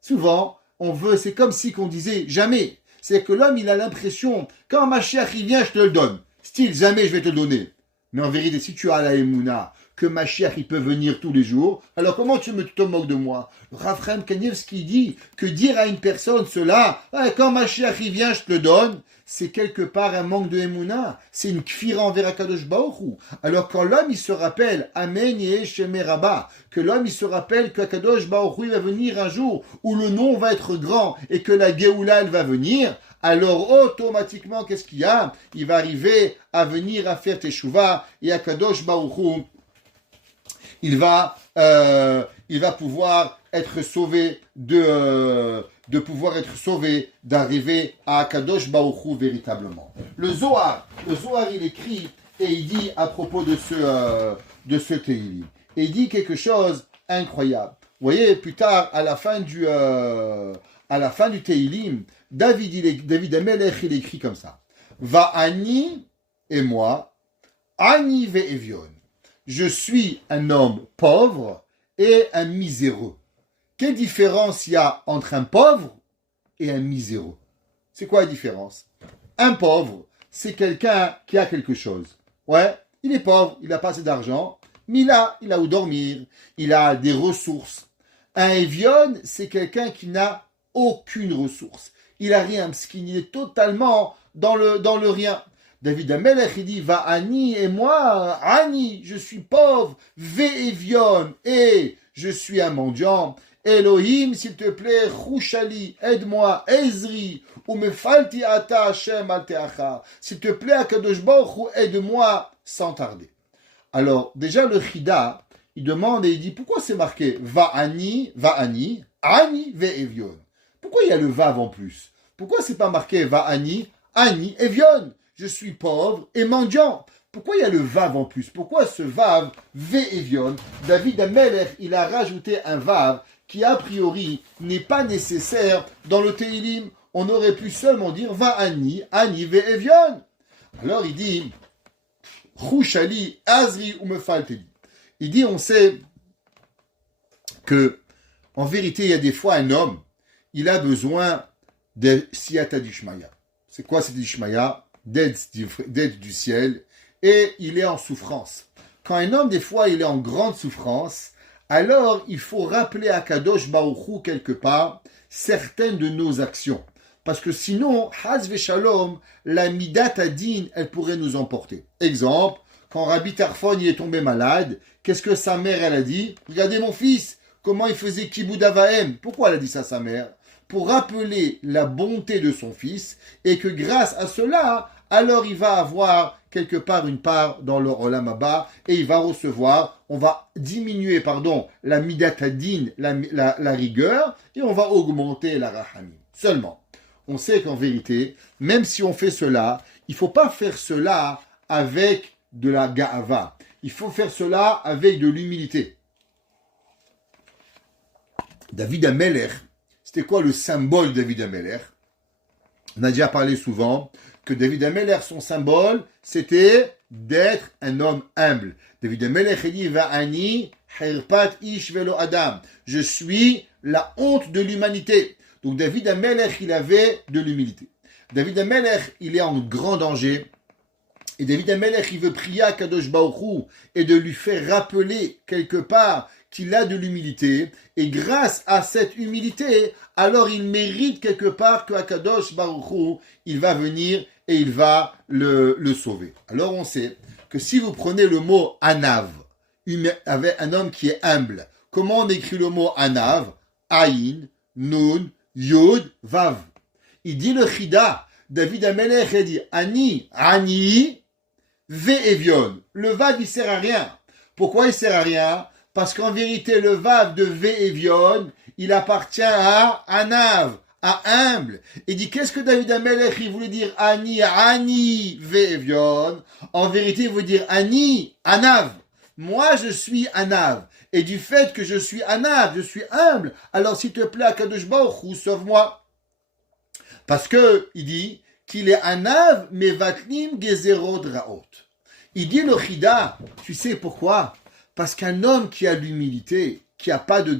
Souvent, on veut, c'est comme si qu'on disait, jamais. C'est que l'homme, il a l'impression, quand Mashiach, il vient, je te le donne. Style, jamais je vais te le donner. Mais en vérité, si tu as la Emouna, que Mashiach, il peut venir tous les jours, alors comment tu te moques de moi? Rav Chaim Kanievski dit que dire à une personne cela, quand Mashiach, il vient, je te le donne, c'est quelque part un manque de Emouna, c'est une kfira envers Akadosh Baruch Hu. Alors quand l'homme, il se rappelle, Amen Yehe Sheme Rabba, que l'homme, il se rappelle qu'Akadosh Baruch Hu, il va venir un jour où le nom va être grand et que la Géoula, elle va venir, alors automatiquement, qu'est-ce qu'il y a? Il va arriver à venir à faire Teshuvah et Akadosh Baruch Hu, il va pouvoir être sauvé d'arriver à Akadosh Baruch Hu véritablement. Le Zohar, il écrit et il dit à propos de ce Tehillim. Et il dit quelque chose incroyable. Vous voyez, plus tard, à la fin du Tehillim, David Amelech, il écrit comme ça. Va Ani et moi, Ani ve Evion. Je suis un homme pauvre et un miséreux. Quelle différence il y a entre un pauvre et un miséreux? C'est quoi la différence? Un pauvre, c'est quelqu'un qui a quelque chose. Ouais, il est pauvre, il n'a pas assez d'argent, mais il a où dormir, il a des ressources. Un Evion, c'est quelqu'un qui n'a aucune ressource. Il a rien, parce qu'il est totalement dans le rien. David Amelech, il dit, va Ani et moi, Ani, je suis pauvre, Ve'evion, et je suis un mendiant. Elohim, s'il te plaît, Chouchali, aide-moi, Ezri, ou me falti ata Hashem al teacha. S'il te plaît, Akadosh Baruch Hu, aide-moi sans tarder. Alors, déjà, le Chida, il demande et il dit, pourquoi c'est marqué va Ani, Ani, Ve'evion? Pourquoi il y a le Vav en plus? Pourquoi c'est pas marqué va Ani, Evion? Je suis pauvre et mendiant. Pourquoi il y a le Vav en plus? Pourquoi ce Vav, Ve'evion? David Amelech, il a rajouté un Vav qui a priori n'est pas nécessaire dans le Tehillim. On aurait pu seulement dire va Ani, Ve'evion. Alors il dit Chouchali, Azri ou Mefalteli. Il dit, on sait que en vérité, il y a des fois un homme, il a besoin de Siyata d'Ishmaya. C'est quoi cette Ishmaya? D'aide du ciel, et il est en souffrance. Quand un homme, des fois, il est en grande souffrance, alors il faut rappeler à Kadosh Baruch Hu quelque part certaines de nos actions. Parce que sinon, Haz Veshalom, la Midat Adin, elle pourrait nous emporter. Exemple, quand Rabbi Tarfon il est tombé malade, qu'est-ce que sa mère, elle a dit? Regardez mon fils, comment il faisait Kibud Avahem. Pourquoi elle a dit ça à sa mère? Pour rappeler la bonté de son fils, et que grâce à cela, alors il va avoir quelque part une part dans le Olam Haba, et il va recevoir, on va diminuer, la Midat Adin, la rigueur, et on va augmenter la Rahamim. Seulement, on sait qu'en vérité, même si on fait cela, il ne faut pas faire cela avec de la ga'ava. Il faut faire cela avec de l'humilité. David Amelech, c'était quoi le symbole de David Amelech? On a déjà parlé souvent que David Amelech, son symbole, c'était d'être un homme humble. David Amelech, il dit, Va'ani, herpat ish velo adam. Je suis la honte de l'humanité. Donc David Amelech, il avait de l'humilité. David Amelech, il est en grand danger. Et David Amelech, il veut prier à Kadosh Baruch Hu et de lui faire rappeler quelque part qu'il a de l'humilité. Et grâce à cette humilité, alors il mérite quelque part que Kadosh Baruch Hu, il va venir et il va le sauver. Alors on sait que si vous prenez le mot Anav, avec un homme qui est humble, comment on écrit le mot Anav? Aïn, Nun, Yod, Vav. Il dit le Chida, David Amelech, il dit Ani, Ani, Ve Evion. Le Vav, il sert à rien. Pourquoi il sert à rien? Parce qu'en vérité, le Vav de Ve Evion, il appartient à Anav, à humble. Il dit, qu'est-ce que David Amelech, il voulait dire Ani, Ani, Ve Evion? En vérité, il veut dire Ani, Anav. Moi, je suis Anav. Et du fait que je suis Anav, je suis humble, alors s'il te plaît, Akadosh Baruch Hu, sauve-moi. Parce que, il dit, qu'il est Anav, mais Vatlim Gezerot Raot. Il dit le Chida, tu sais pourquoi? Parce qu'un homme qui a l'humilité, qui a pas de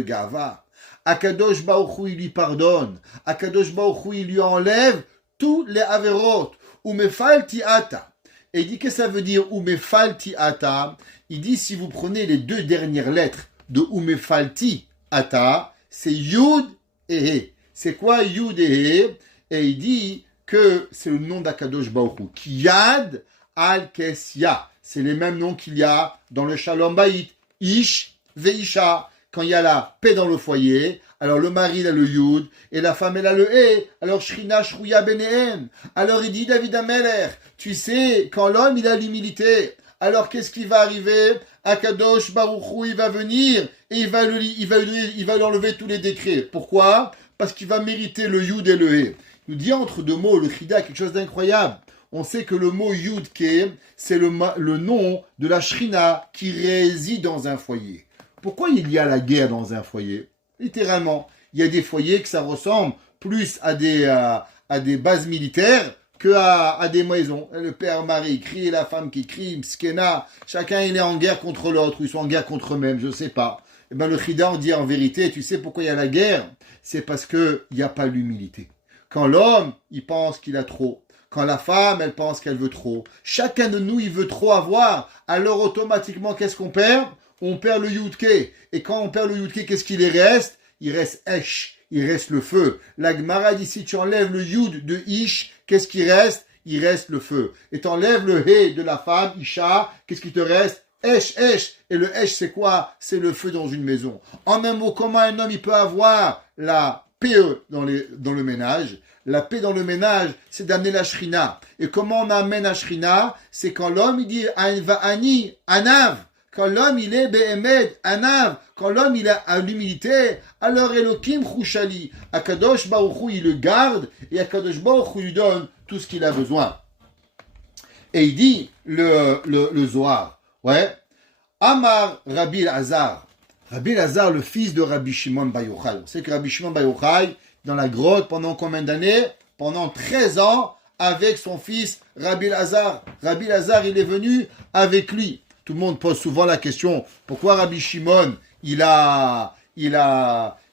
gava, Akadosh Baruch Hu, il lui pardonne. Akadosh Baruch Hu, il lui enlève tous les averot. Umefalti ata. Et il dit que ça veut dire Umefalti ata. Il dit si vous prenez les deux dernières lettres de Umefalti ata, c'est Yud et He. C'est quoi Yud et He? Et il dit que c'est le nom d'Akadosh Baruch Hu. Kiyad al-Kesya. C'est les mêmes noms qu'il y a dans le Shalom Bayit. Ish veisha. Quand il y a la paix dans le foyer, alors le mari il a le Yud et la femme elle a le He. Alors Shrina Shruya Benehem. Alors il dit David Amelech, tu sais, quand l'homme il a l'humilité, alors qu'est-ce qui va arriver? Akadosh Baruch Hu, il va venir et il va lui enlever tous les décrets. Pourquoi? Parce qu'il va mériter le Yud et le He. Il nous dit entre deux mots, le Chida, quelque chose d'incroyable. On sait que le mot Yud-Ke, c'est le nom de la Shrina qui réside dans un foyer. Pourquoi il y a la guerre dans un foyer? Littéralement, il y a des foyers que ça ressemble plus à des bases militaires qu'à des maisons. Le père Marie crie, la femme qui crie, Mskena, chacun il est en guerre contre l'autre, ou ils sont en guerre contre eux-mêmes, je sais pas. Et ben le Chida, on dit en vérité, tu sais pourquoi il y a la guerre? C'est parce qu'il n'y a pas l'humilité. Quand l'homme, il pense qu'il a trop, quand la femme, elle pense qu'elle veut trop, chacun de nous, il veut trop avoir, alors automatiquement, qu'est-ce qu'on perd? On perd le Yudke. Et quand on perd le Yudke, qu'est-ce qu'il reste? Il reste Esh, il reste le feu. La Gemara dit, si tu enlèves le Yud de Ish, qu'est-ce qui reste? Il reste le feu. Et tu enlèves le He de la femme, Isha, qu'est-ce qui te reste? Esh, Esh. Et le Esh, c'est quoi? C'est le feu dans une maison. En un mot, comment un homme il peut avoir la paix dans le ménage? La paix dans le ménage, c'est d'amener la shrina. Et comment on amène la shrina? C'est quand l'homme il dit Ani, Anav. Quand l'homme il est Behemed, Anav. Quand l'homme il a l'humilité, alors Elohim Chouchali. Akadosh Baruch Hu, il le garde et Akadosh Baruch Hu lui donne tout ce qu'il a besoin. Et il dit le Zohar. Ouais. Amar Rabbi Elazar. Rabbi Elazar, le fils de Rabbi Shimon Bar Yochai. On sait que Rabbi Shimon Bar Yochai, dans la grotte, pendant combien d'années? Pendant 13 ans, avec son fils Rabbi Elazar. Rabbi Elazar, il est venu avec lui. Tout le monde pose souvent la question, pourquoi Rabbi Shimon, il a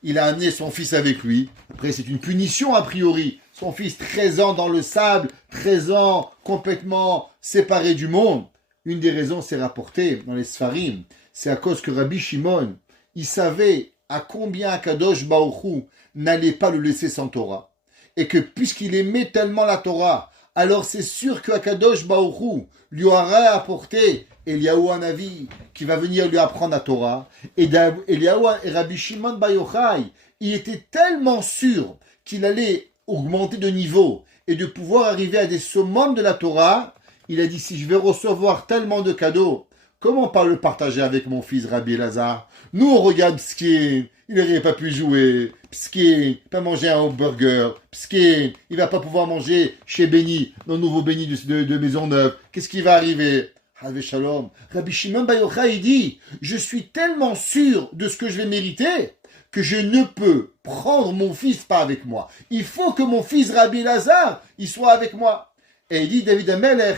amené son fils avec lui? Après, c'est une punition a priori. Son fils, 13 ans dans le sable, 13 ans complètement séparé du monde. Une des raisons, c'est rapporté dans les Sfarim. C'est à cause que Rabbi Shimon, il savait à combien Kadosh Baruch Hu n'allait pas le laisser sans Torah. Et que puisqu'il aimait tellement la Torah, alors c'est sûr que Kadosh Baruch Hu lui aura apporté Eliyahu Hanavi qui va venir lui apprendre la Torah. Et Eliyahu et Rabbi Shimon Bar Yochai, il était tellement sûr qu'il allait augmenter de niveau et de pouvoir arriver à des summums de la Torah. Il a dit, si je vais recevoir tellement de cadeaux, comment pas le partager avec mon fils Rabbi Elazar? Nous, on regarde Pskin, il n'aurait pas pu jouer, Pskin, pas manger un hamburger, Pskin, il va pas pouvoir manger chez Béni, dans le nouveau Béni de Maisonneuve. Qu'est-ce qui va arriver? Rabbi Shalom, Rabbi Shimon Bar Yochai, il dit, je suis tellement sûr de ce que je vais mériter que je ne peux prendre mon fils pas avec moi. Il faut que mon fils Rabbi Elazar, il soit avec moi. Et il dit David Amelech,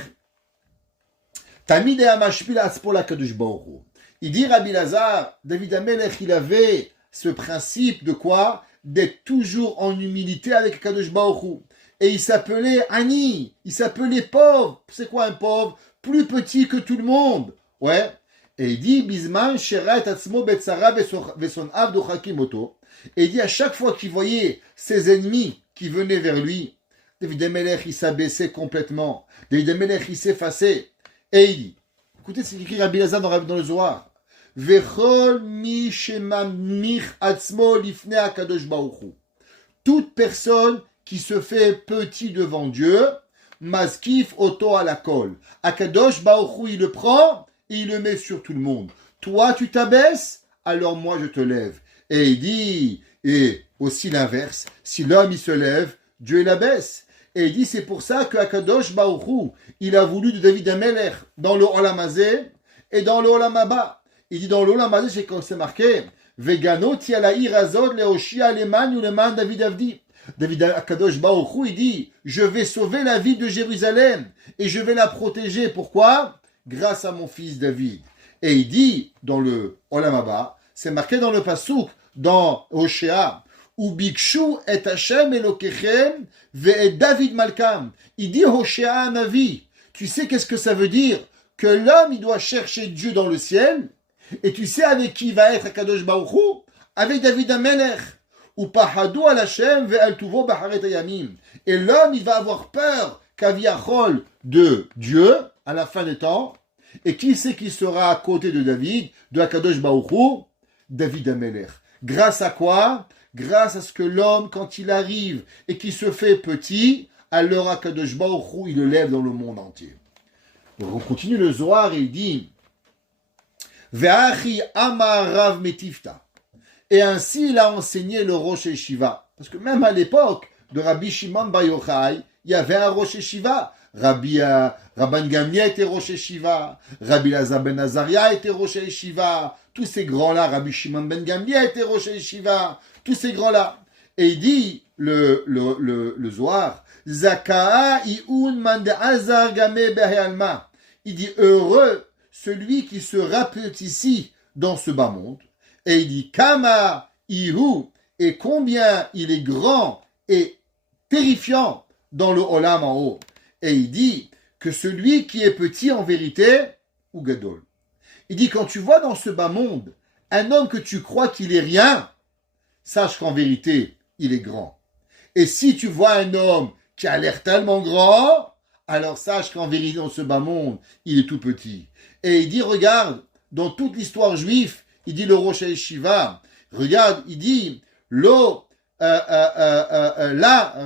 Tamid Amashpil Atzpola Kadosh Baruch Hu. Il dit Rabbi Elazar, David Amelech, il avait ce principe de quoi? D'être toujours en humilité avec Kadosh Baruch Hu. Et il s'appelait Ani, il s'appelait pauvre. C'est quoi un pauvre? Plus petit que tout le monde. Ouais. Et il dit Bisman Sherat Atzmo Betsara Veson Avdo Hakimoto. Et il dit à chaque fois qu'il voyait ses ennemis qui venaient vers lui, David Amelech, il s'abaissait complètement. David Amelech, il s'effaçait. Et il dit, écoutez ce qu'écrit Rabbi Elazar dans le Zohar. Vechol mi shemamich atzmo lifnei HaKadosh Baruch Hu. Toute personne qui se fait petit devant Dieu, maskif oto alakol. HaKadosh Baruch Hu, il le prend et il le met sur tout le monde. Toi, tu t'abaisses, alors moi, je te lève. Et il dit, et aussi l'inverse, si l'homme, il se lève, Dieu l'abaisse. Et il dit, c'est pour ça que HaKadosh Baruch Hu, il a voulu de David Amelech dans le Olam Hazeh et dans le Olam Haba. Il dit dans le Olam Hazeh, c'est comme c'est marqué, Vegano tiala irazod leoshia leman ou leman David Avdi. David HaKadosh Baruch Hu, il dit, je vais sauver la ville de Jérusalem et je vais la protéger. Pourquoi? Grâce à mon fils David. Et il dit dans le Olam Haba, c'est marqué dans le Pasuk, dans Hoshea, ou Bikshu et Hashem Elokechem ve David Malkam. Il dit Hoshea Navi. Tu sais qu'est-ce que ça veut dire? Que l'homme, il doit chercher Dieu dans le ciel. Et tu sais avec qui va être Kadosh Baruch Hu? Avec David Amelech. Ou Pahadu al Hashem ve al Tuvo Baharet Ayamim. Et l'homme, il va avoir peur Kaviachol de Dieu à la fin des temps. Et qui c'est qui sera à côté de David, de Kadosh Baruch Hu? David Amelech. Grâce à quoi? Grâce à ce que l'homme, quand il arrive et qu'il se fait petit, alors HaKadosh Baruch Hu, il le lève dans le monde entier. Donc on continue le Zohar et il dit Ve'achi amar Rav Metifta. Et ainsi il a enseigné le Rosh Yeshiva. Parce que même à l'époque de Rabbi Shimon Bar Yochai, il y avait un Rosh Yeshiva. Rabban Gamliel était Rosh Yeshiva. Rabbi Elazar ben Azaria était Rosh Yeshiva. Tous ces grands-là, Rabbi Shimon ben Gamliel était Rosh Yeshiva. Tous ces grands-là. Et il dit, le Zohar, Zaka'a i'un man de Azar game be'alma. Il dit, heureux celui qui se rapetit dans ce bas monde. Et il dit, Kama ihu, et combien il est grand et terrifiant dans le Olam en haut. Et il dit que celui qui est petit en vérité, ou Gadol. Il dit, quand tu vois dans ce bas monde un homme que tu crois qu'il est rien, sache qu'en vérité, il est grand. Et si tu vois un homme qui a l'air tellement grand, alors sache qu'en vérité, dans ce bas monde, il est tout petit. Et il dit, regarde, dans toute l'histoire juive, il dit le Rosh Yeshiva, regarde, il dit, la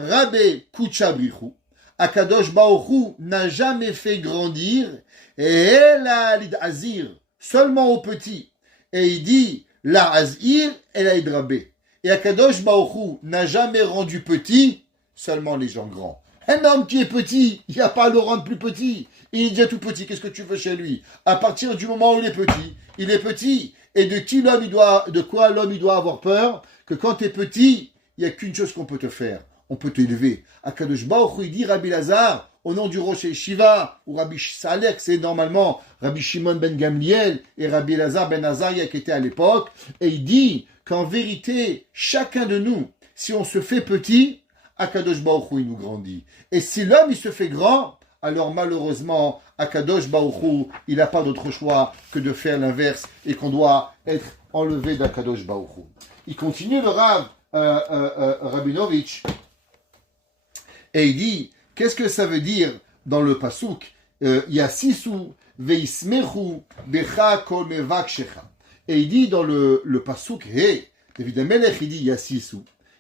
Rabbe Kuchabrichu, Akadosh Baruch Hu n'a jamais fait grandir, et la Azir, seulement au petit. Et il dit, la Azir et la Hidrabé. Et Akadosh Baruch Hu n'a jamais rendu petit, seulement les gens grands. Un homme qui est petit, il n'y a pas à le rendre plus petit. Il est déjà tout petit, qu'est-ce que tu veux chez lui? À partir du moment où il est petit. Et de quoi l'homme il doit avoir peur? Que quand tu es petit, il n'y a qu'une chose qu'on peut te faire. On peut t'élever. Akadosh Baruch Hu, il dit Rabbi Elazar, au nom du Rosh Yeshiva, ou Rabbi Salek, c'est normalement Rabbi Shimon ben Gamliel et Rabbi Elazar ben Azaria qui étaient à l'époque. Et il dit qu'en vérité, chacun de nous, si on se fait petit, Akadosh Baruch Hu, il nous grandit. Et si l'homme, il se fait grand, alors malheureusement, Akadosh Baruch Hu, il n'a pas d'autre choix que de faire l'inverse et qu'on doit être enlevé d'Akadosh Baruch Hu. Il continue le Rav Rabinovitch et il dit, qu'est-ce que ça veut dire dans le Pasuk? Yassisu veismechu becha kol mevakshecha. Et il dit dans le Pasuk, hey, David Amelech, il dit Yassisu,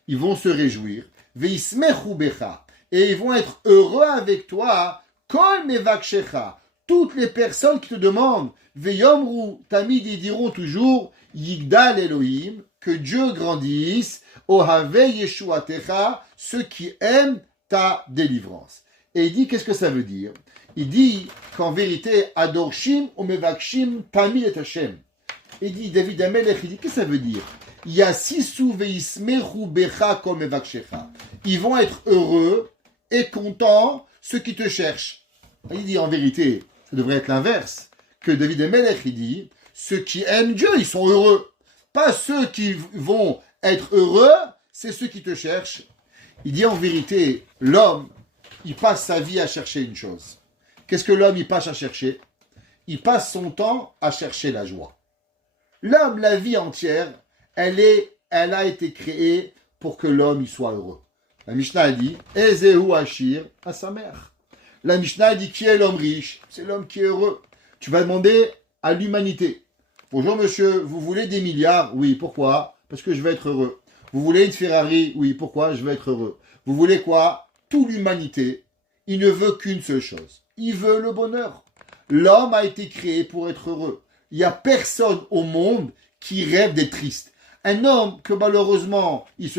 ils vont se réjouir, veismechu becha, et ils vont être heureux avec toi, kol mevakshecha, toutes les personnes qui te demandent, Veyomru, Tamid, ils diront toujours, Yigdal Elohim, que Dieu grandisse, Ohave Yeshuatecha, ceux qui aiment ta délivrance. Et il dit, qu'est-ce que ça veut dire? Il dit qu'en vérité, Adorshim ou Mevakshim Tamid et Hashem. Il dit, David Amelech, il dit, qu'est-ce que ça veut dire? Yasisu veismeru becha kol mevakshecha. Ils vont être heureux et contents, ceux qui te cherchent. Il dit, en vérité, ça devrait être l'inverse. Que David Amelech, il dit, ceux qui aiment Dieu, ils sont heureux. Pas ceux qui vont être heureux, c'est ceux qui te cherchent. Il dit, en vérité, l'homme, il passe sa vie à chercher une chose. Qu'est-ce que l'homme, il passe à chercher? Il passe son temps à chercher la joie. L'homme, la vie entière, elle a été créée pour que l'homme, il soit heureux. La Mishnah a dit, Ezehu Ashir à sa mère. La Mishnah a dit, qui est l'homme riche? C'est l'homme qui est heureux. Tu vas demander à l'humanité. Bonjour monsieur, vous voulez des milliards? Oui, pourquoi? Parce que je vais être heureux. Vous voulez une Ferrari? Oui, pourquoi? Je vais être heureux. Vous voulez quoi? Toute l'humanité, il ne veut qu'une seule chose. Il veut le bonheur. L'homme a été créé pour être heureux. Il n'y a personne au monde qui rêve d'être triste. Un homme que malheureusement, il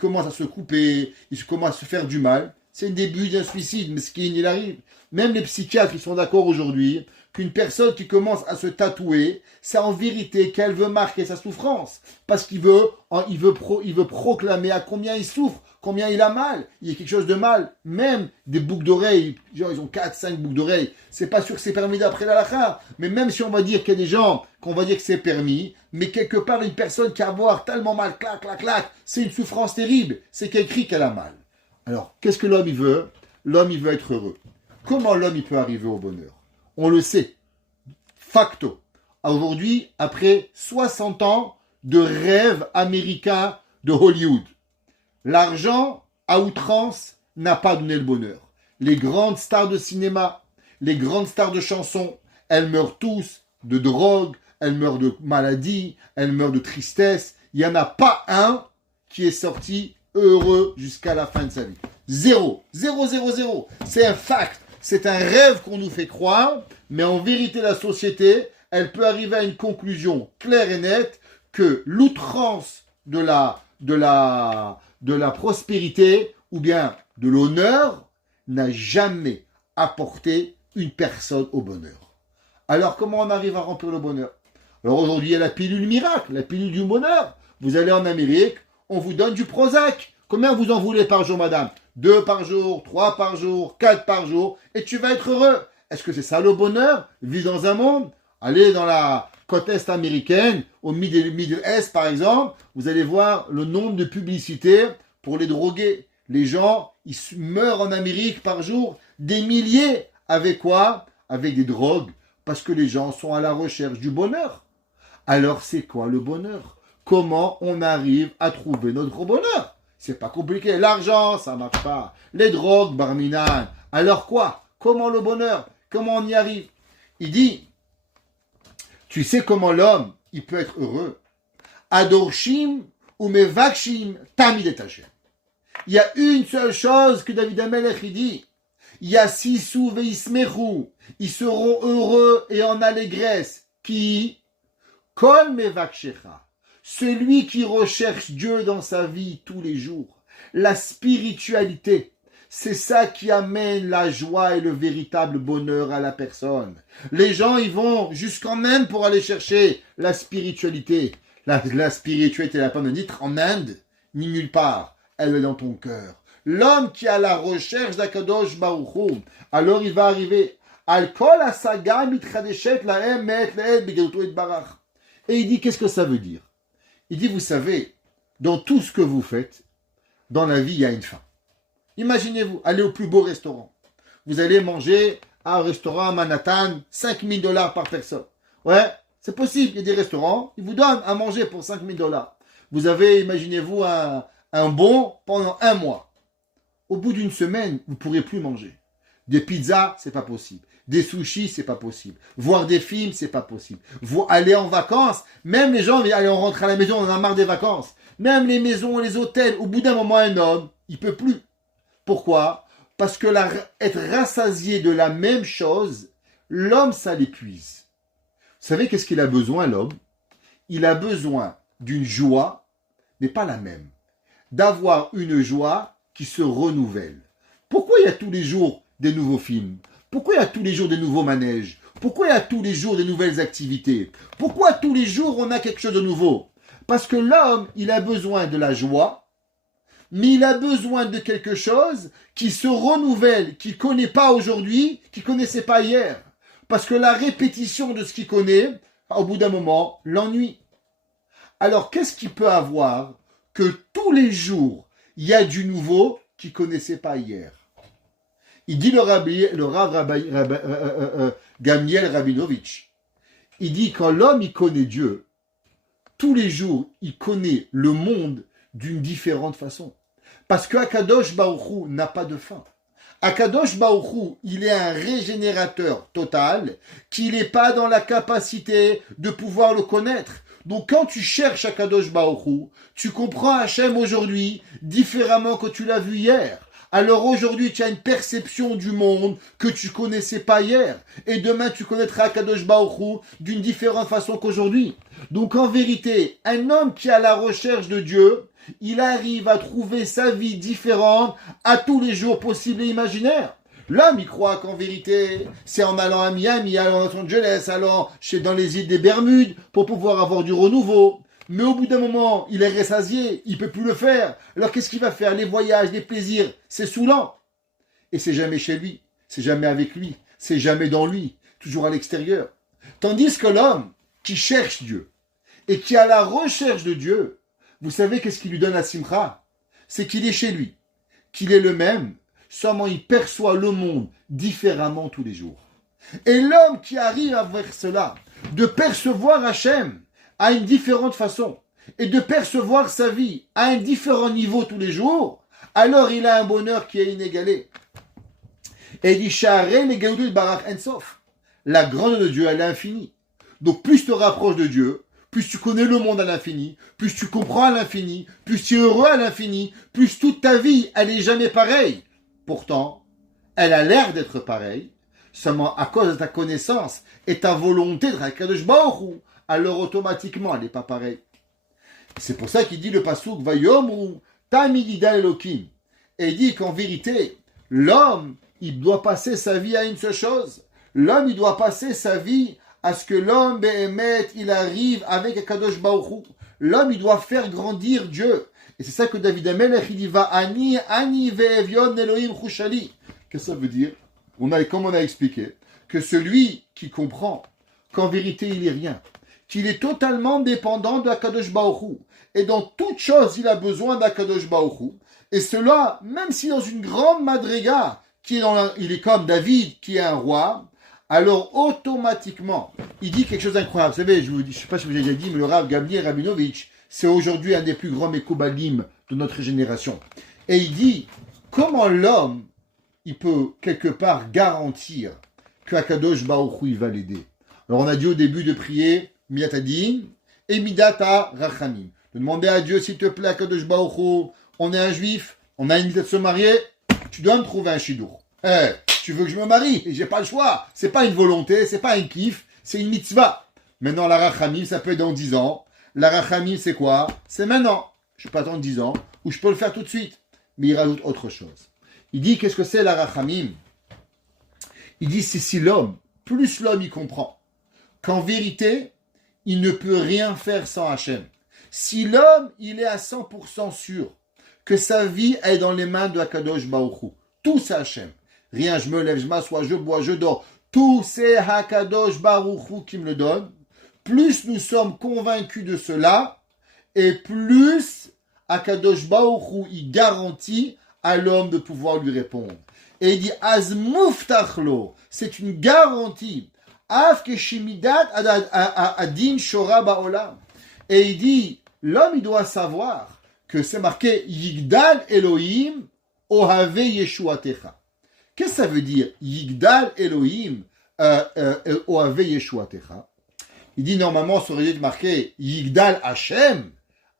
commence à se couper, il commence à se faire du mal, c'est le début d'un suicide, mais ce qu'il arrive. Même les psychiatres, ils sont d'accord aujourd'hui qu'une personne qui commence à se tatouer, c'est en vérité qu'elle veut marquer sa souffrance. Parce qu'il veut proclamer à combien il souffre, combien il a mal. Il y a quelque chose de mal. Même des boucles d'oreilles, genre ils ont 4-5 boucles d'oreilles. C'est pas sûr que c'est permis d'après la halakha. Mais même si on va dire qu'il y a des gens qu'on va dire que c'est permis, mais quelque part une personne qui a à avoir tellement mal, clac, clac, clac, c'est une souffrance terrible. C'est qu'elle crie qu'elle a mal. Alors, qu'est-ce que l'homme il veut? L'homme il veut être heureux. Comment l'homme il peut arriver au bonheur? On le sait. Facto. Aujourd'hui, après 60 ans de rêve américain de Hollywood, l'argent à outrance n'a pas donné le bonheur. Les grandes stars de cinéma, les grandes stars de chansons, elles meurent tous de drogue, elles meurent de maladie, elles meurent de tristesse. Il n'y en a pas un qui est sorti heureux jusqu'à la fin de sa vie. Zéro. Zéro, zéro, zéro. C'est un fact. C'est un rêve qu'on nous fait croire, mais en vérité, la société, elle peut arriver à une conclusion claire et nette que l'outrance de la prospérité ou bien de l'honneur n'a jamais apporté une personne au bonheur. Alors, comment on arrive à remplir le bonheur? Alors aujourd'hui, il y a la pilule miracle, la pilule du bonheur. Vous allez en Amérique, on vous donne du Prozac. Combien vous en voulez par jour, madame? 2 par jour, 3 par jour, 4 par jour, et tu vas être heureux. Est-ce que c'est ça le bonheur? Vivre dans un monde? Allez dans la côte est américaine, au Middle Est par exemple, vous allez voir le nombre de publicités pour les drogués. Les gens, ils meurent en Amérique par jour, des milliers. Avec quoi? Avec des drogues, parce que les gens sont à la recherche du bonheur. Alors c'est quoi le bonheur? Comment on arrive à trouver notre bonheur? C'est pas compliqué. L'argent, ça marche pas. Les drogues, barminan. Alors quoi? Comment le bonheur? Comment on y arrive? Il dit, tu sais comment l'homme, il peut être heureux? Adorshim ou mevakshim tamid et Hashem. Il y a une seule chose que David Amelech il dit. Yasisu veismeru. Ils seront heureux et en allégresse. Qui? Kol mevakshecha. Celui qui recherche Dieu dans sa vie tous les jours. La spiritualité. C'est ça qui amène la joie et le véritable bonheur à la personne. Les gens, ils vont jusqu'en Inde pour aller chercher la spiritualité. La spiritualité, elle n'a pas de titre en Inde, ni nulle part. Elle est dans ton cœur. L'homme qui est à la recherche d'Akadosh Baruch Hu, alors il va arriver. Al-Kol Asaga mitchadeshet lahem me'et le'et begeduto itbarach. Et il dit, qu'est-ce que ça veut dire? Il dit, vous savez, dans tout ce que vous faites, dans la vie, il y a une fin. Imaginez-vous, allez au plus beau restaurant. Vous allez manger à un restaurant à Manhattan, $5,000 par personne. Ouais, c'est possible. Il y a des restaurants, ils vous donnent à manger pour $5,000. Vous avez, imaginez-vous, un bon pendant 1 mois. Au bout d'une semaine, vous ne pourrez plus manger. Des pizzas, c'est pas possible. Des sushis, c'est pas possible. Voir des films, c'est pas possible. Aller en vacances, même les gens, allez, on rentre à la maison, on en a marre des vacances. Même les maisons, les hôtels, au bout d'un moment, un homme, il peut plus. Pourquoi? Parce que être rassasié de la même chose, l'homme, ça l'épuise. Vous savez qu'est-ce qu'il a besoin, l'homme? Il a besoin d'une joie, mais pas la même. D'avoir une joie qui se renouvelle. Pourquoi il y a tous les jours des nouveaux films? Pourquoi il y a tous les jours des nouveaux manèges? Pourquoi il y a tous les jours des nouvelles activités? Pourquoi tous les jours on a quelque chose de nouveau? Parce que l'homme, il a besoin de la joie, mais il a besoin de quelque chose qui se renouvelle, qu'il ne connaît pas aujourd'hui, qu'il ne connaissait pas hier. Parce que la répétition de ce qu'il connaît, au bout d'un moment, l'ennuie. Alors, qu'est-ce qu'il peut avoir que tous les jours, il y a du nouveau qu'il ne connaissait pas hier? Il dit le Rav Gamliel Rabinovitch, il dit quand l'homme il connaît Dieu, tous les jours, il connaît le monde d'une différente façon. Parce que Akadosh Baruch Hu n'a pas de fin. Akadosh Baruch Hu, il est un régénérateur total, qu'il n'est pas dans la capacité de pouvoir le connaître. Donc quand tu cherches Akadosh Baruch Hu, tu comprends Hachem aujourd'hui différemment que tu l'as vu hier. Alors aujourd'hui, tu as une perception du monde que tu connaissais pas hier. Et demain, tu connaîtras Akadosh Baruch Hu d'une différente façon qu'aujourd'hui. Donc en vérité, un homme qui est à la recherche de Dieu, il arrive à trouver sa vie différente à tous les jours possibles et imaginaires. L'homme, il croit qu'en vérité, c'est en allant à Miami, allant à Los Angeles, allant dans les îles des Bermudes pour pouvoir avoir du renouveau. Mais au bout d'un moment, il est rassasié, il ne peut plus le faire. Alors qu'est-ce qu'il va faire? Les voyages, les plaisirs, c'est saoulant. Et c'est jamais chez lui, c'est jamais avec lui, c'est jamais dans lui, toujours à l'extérieur. Tandis que l'homme qui cherche Dieu et qui est à la recherche de Dieu, vous savez qu'est-ce qui lui donne la simcha? C'est qu'il est chez lui, qu'il est le même, seulement il perçoit le monde différemment tous les jours. Et l'homme qui arrive à faire cela, de percevoir Hachem à une différente façon, et de percevoir sa vie à un différent niveau tous les jours, alors il a un bonheur qui est inégalé. Et il dit, Sha'arei legalut barach ensof. La grandeur de Dieu, elle est infinie. Donc plus tu te rapproches de Dieu, plus tu connais le monde à l'infini, plus tu comprends à l'infini, plus tu es heureux à l'infini, plus toute ta vie, elle n'est jamais pareille. Pourtant, elle a l'air d'être pareille, seulement à cause de ta connaissance et ta volonté de Hakadosh Baruch Hu, alors automatiquement, elle n'est pas pareille. C'est pour ça qu'il dit le pasuk Vayomru Tamidida Elokim. Et il dit qu'en vérité, l'homme, il doit passer sa vie à une seule chose. L'homme, il doit passer sa vie à ce que l'homme, Behemet, il arrive avec Akadosh Baruch Hu. L'homme, il doit faire grandir Dieu. Et c'est ça que David Amelech, il dit va Ani ve'evion Elohim chushali. Qu'est-ce que ça veut dire? Comme on a expliqué, que celui qui comprend qu'en vérité, il est rien, qu'il est totalement dépendant de Akadosh Baruch Hu. Et dans toute chose, il a besoin d'Akadosh Baruch Hu. Et cela, même si dans une grande madriga, il est comme David, qui est un roi, alors automatiquement, il dit quelque chose d'incroyable. Vous savez, je ne sais pas si vous avez déjà dit, mais le Rav Gamliel Rabinovitch, c'est aujourd'hui un des plus grands Mekoubalim de notre génération. Et il dit, comment l'homme, il peut quelque part garantir que Akadosh Baruch Hu, il va l'aider. Alors on a dit au début de prier, Miatadin et Midata Rachamim. De demander à Dieu, s'il te plaît, Akadosh Baruch Hu, on est un juif, on a une idée de se marier, tu dois me trouver un shidour. Tu veux que je me marie, et j'ai pas le choix. C'est pas une volonté, c'est pas un kiff, c'est une mitzvah. Maintenant, la Rachamim, ça peut être dans 10 ans. La Rachamim, c'est quoi? C'est maintenant. Je peux attendre 10 ans, ou je peux le faire tout de suite. Mais il rajoute autre chose. Il dit, qu'est-ce que c'est la Rachamim? Il dit, c'est si l'homme, plus l'homme y comprend, qu'en vérité, il ne peut rien faire sans Hachem. Si l'homme, il est à 100% sûr que sa vie est dans les mains de Hakadosh Baruch Hu, tout c'est Hachem. Rien, je me lève, je m'assois, je bois, je dors. Tout c'est Hakadosh Baruch Hu qui me le donne. Plus nous sommes convaincus de cela, et plus Hakadosh Baruch Hu, il garantit à l'homme de pouvoir lui répondre. Et il dit, Az muftachlo, c'est une garantie. Af keshimidat adin shora ba'olam. Et il dit, l'homme, il doit savoir que c'est marqué Yigdal Elohim ohave Yeshuatecha. Qu'est-ce que ça veut dire Yigdal Elohim ohave Yeshuatecha? Il dit normalement, ça aurait dû marqué Yigdal Hashem.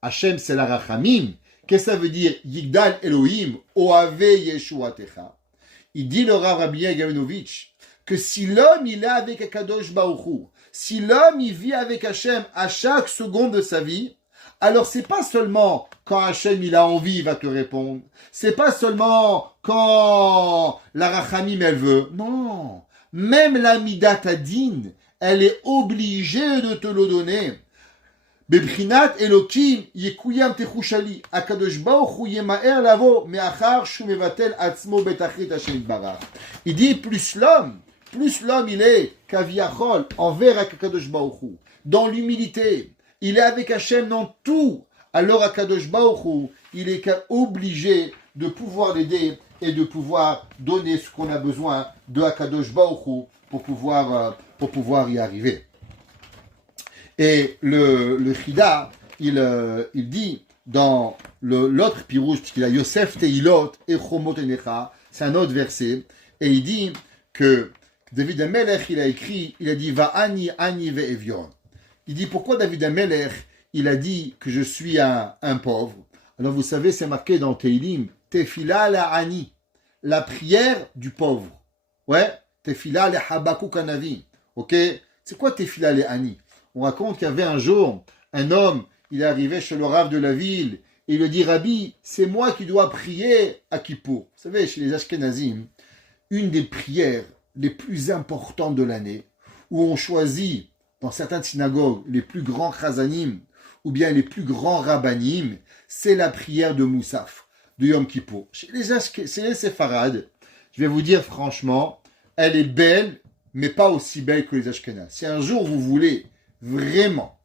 Hashem, c'est la Rachamim. Qu'est-ce que ça veut dire Yigdal Elohim ohave Yeshuatecha? Il dit le Rav Rabbi Gavinovitch que si l'homme il est avec Akadosh Baruch Hu, si l'homme il vit avec Hachem à chaque seconde de sa vie, alors c'est pas seulement quand Hachem il a envie il va te répondre, c'est pas seulement quand la Rachamim elle veut, non, même la Midat Adin, elle est obligée de te le donner. Bebrinat Elokim yekuyam techushali Akadosh Baruch Hu yemaher lavo meachar shu mevatel atzmo betachrit Hashem barach. Il dit plus l'homme il est kaviachol envers Akadosh Baruch Hu, dans l'humilité, il est avec Hashem dans tout, alors Akadosh Baruch Hu, il est obligé de pouvoir l'aider et de pouvoir donner ce qu'on a besoin de Akadosh Baruch Hu pour pouvoir y arriver. Et le Chida, il dit dans l'autre pirouche, puisqu'il a Yosef Teilot et Chomot Enecha, c'est un autre verset, et il dit que David Amelech, il a écrit, il a dit Va'ani ani ve'evion. Il dit pourquoi David Amelech, il a dit que je suis un pauvre. Alors vous savez, c'est marqué dans Teilim, Tefila la ani, la prière du pauvre. Ouais, Tefila le Habakuk Hanavi. Ok, c'est quoi Tefila le ani? On raconte qu'il y avait un jour, un homme, il est arrivé chez le Rav de la ville, et il lui dit, Rabbi, c'est moi qui dois prier à Kippour. Vous savez, chez les Ashkenazim, une des prières les plus importantes de l'année, où on choisit, dans certaines synagogues, les plus grands chazanim, ou bien les plus grands rabbanim, c'est la prière de Moussaf, de Yom Kippour. Chez les Séfarades, je vais vous dire franchement, elle est belle, mais pas aussi belle que les Ashkenazes. Si un jour vous voulez vraiment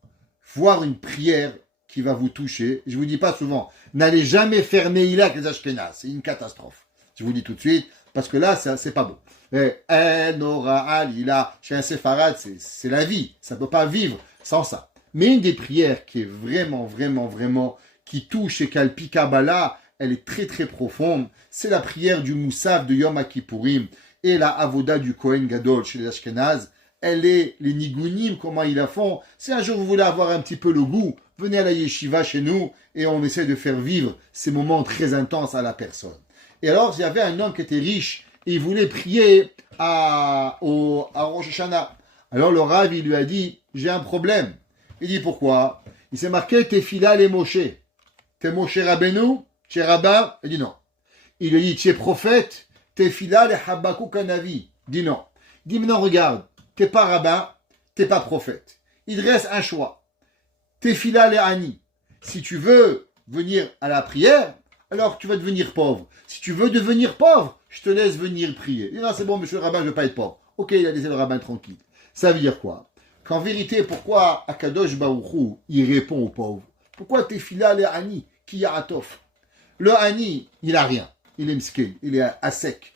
voir une prière qui va vous toucher, je vous dis pas souvent, n'allez jamais faire Neila avec les Ashkenazes, c'est une catastrophe. Je vous dis tout de suite, parce que là, c'est pas beau. Nora Alila, chez un séfarade, c'est la vie, ça peut pas vivre sans ça. Mais une des prières qui est vraiment, qui touche et Kalpi Kabbalah, elle est très très profonde, c'est la prière du Moussaf de Yom Kippourim et la Avoda du Kohen Gadol chez les Ashkenazes. Elle est, les nigunim, comment ils la font. Si un jour vous voulez avoir un petit peu le goût, venez à la yeshiva chez nous et on essaie de faire vivre ces moments très intenses à la personne. Et alors, il y avait un homme qui était riche et il voulait prier à Rosh Hashanah. Alors le Rav, il lui a dit, j'ai un problème. Il dit, pourquoi? Il s'est marqué, Tefila les Moshe. T'es Moshe Rabbeinu? T'es rabbin? Il dit non. Il lui dit, t'es prophète? Tefila les Habakuk Hanavi? Il dit non. Il dit, maintenant regarde. T'es pas rabbin, t'es pas prophète. Il reste un choix. Tefila le ani. Si tu veux venir à la prière, alors tu vas devenir pauvre. Si tu veux devenir pauvre, je te laisse venir prier. Il dit, non, c'est bon, monsieur le rabbin, je veux pas être pauvre. Ok, il a laissé le rabbin tranquille. Ça veut dire quoi? Qu'en vérité, pourquoi Akadosh Baruch Hu, il répond aux pauvres? Pourquoi Tefila le ani, qui yaratov? Le ani, il a rien. Il est miskin, il est à sec.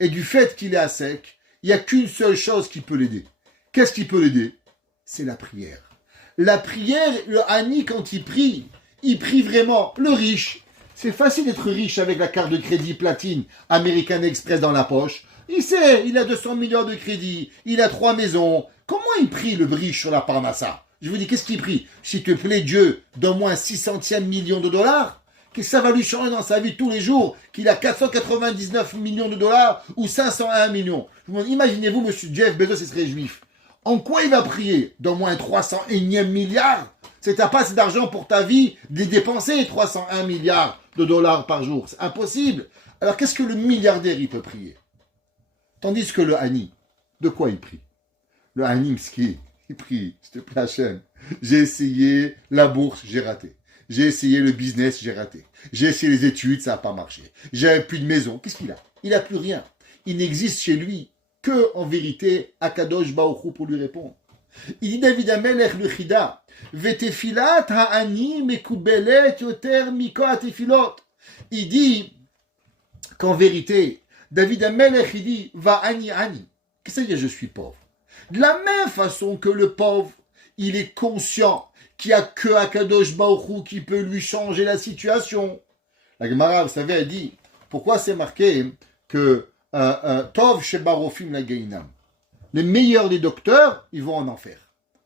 Et du fait qu'il est à sec, il n'y a qu'une seule chose qui peut l'aider. Qu'est-ce qui peut l'aider? C'est la prière. La prière, le Hani, quand il prie vraiment. Le riche, c'est facile d'être riche avec la carte de crédit platine American Express dans la poche. Il sait, il a 200 millions de crédits, il a 3 maisons. Comment il prie le riche sur la Parnassa? Je vous dis, qu'est-ce qu'il prie? S'il te plaît, Dieu, donne-moi un 600e million de dollars. Que ça va lui changer dans sa vie tous les jours, qu'il a 499 millions de dollars ou 501 millions. Imaginez-vous, monsieur Jeff Bezos, il serait juif. En quoi il va prier? Dans moins 301e milliard? C'est t'as pas assez d'argent pour ta vie de les dépenser, 301 milliards de dollars par jour. C'est impossible. Alors qu'est-ce que le milliardaire, il peut prier? Tandis que le Hani, de quoi il prie? Le Hani, il prie, s'il te plaît Hachem, j'ai essayé la bourse, j'ai raté. J'ai essayé le business, j'ai raté. J'ai essayé les études, ça n'a pas marché. J'avais plus de maison. Qu'est-ce qu'il a? Il n'a plus rien. Il n'existe chez lui que, en vérité, Akadosh Baruch Hu pour lui répondre. Il dit David Amelech le Chida, Vetefilat ha'ani mekubelet yoter miko tefilot. Il dit qu'en vérité, David Amelech, il dit va ani. Qu'est-ce que ça veut dire je suis pauvre? De la même façon que le pauvre, il est conscient qu'il n'y a que Akadosh Baruch Hu qui peut lui changer la situation. La Gemara, vous savez, elle dit, pourquoi c'est marqué que Tov Shebarofim la Geinam? Les meilleurs des docteurs, ils vont en enfer.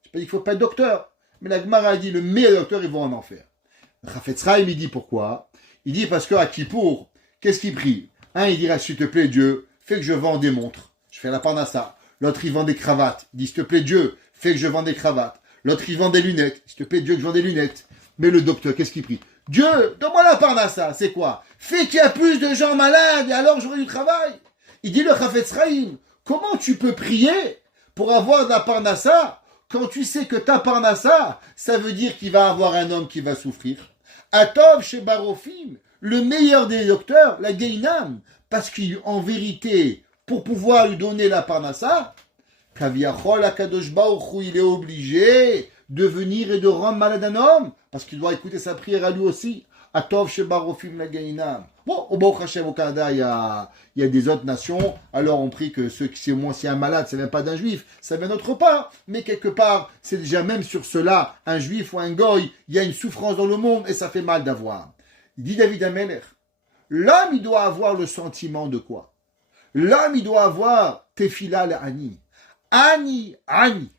Je ne pas dit qu'il ne faut pas être docteur, mais la Gemara a dit, le meilleur des docteurs, ils vont en enfer. Chafetz Chaim, il dit pourquoi? Il dit parce qu'à Kippour, qu'est-ce qu'il prie? Il dira, s'il te plaît, Dieu, fais que je vende des montres. Je fais la parnassa. L'autre, il vend des cravates. Il dit, s'il te plaît, Dieu, fais que je vende des cravates. L'autre, il vend des lunettes. S'il te plaît, Dieu, que je vende des lunettes. Mais le docteur, qu'est-ce qu'il prie? Dieu, donne-moi la parnassa. C'est quoi? Fais qu'il y a plus de gens malades et alors j'aurai du travail. Il dit le Chafetz Chaim, comment tu peux prier pour avoir de la parnassa quand tu sais que ta parnassa, ça veut dire qu'il va avoir un homme qui va souffrir? Atov chez Barofim, le meilleur des docteurs, la Geinam, parce qu'en vérité, pour pouvoir lui donner la parnassa, Kaviachol Akadosh Baruch Hu, il est obligé de venir et de rendre malade un homme, parce qu'il doit écouter sa prière à lui aussi. Atov chez Barofim la Geinam. Bon, au Baruch Hashem, au Canada, il y a des autres nations, alors on prie que ceux qui c'est moins si un malade, c'est même pas d'un juif, ça vient d'autre part, mais quelque part, c'est déjà même sur cela, un juif ou un goy, il y a une souffrance dans le monde et ça fait mal d'avoir. Il dit David Amelech, l'homme il doit avoir le sentiment de quoi? L'homme il doit avoir Tefila le Ani. Ani, Ani.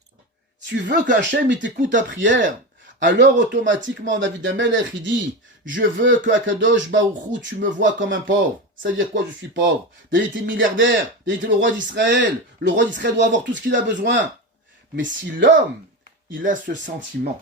Tu veux qu'Hachem il t'écoute ta prière, alors automatiquement David Amelech il dit je veux que Akadosh Baruch Hu, tu me vois comme un pauvre. Ça veut dire quoi? Je suis pauvre. David était milliardaire. David était le roi d'Israël. Le roi d'Israël doit avoir tout ce qu'il a besoin. Mais si l'homme, il a ce sentiment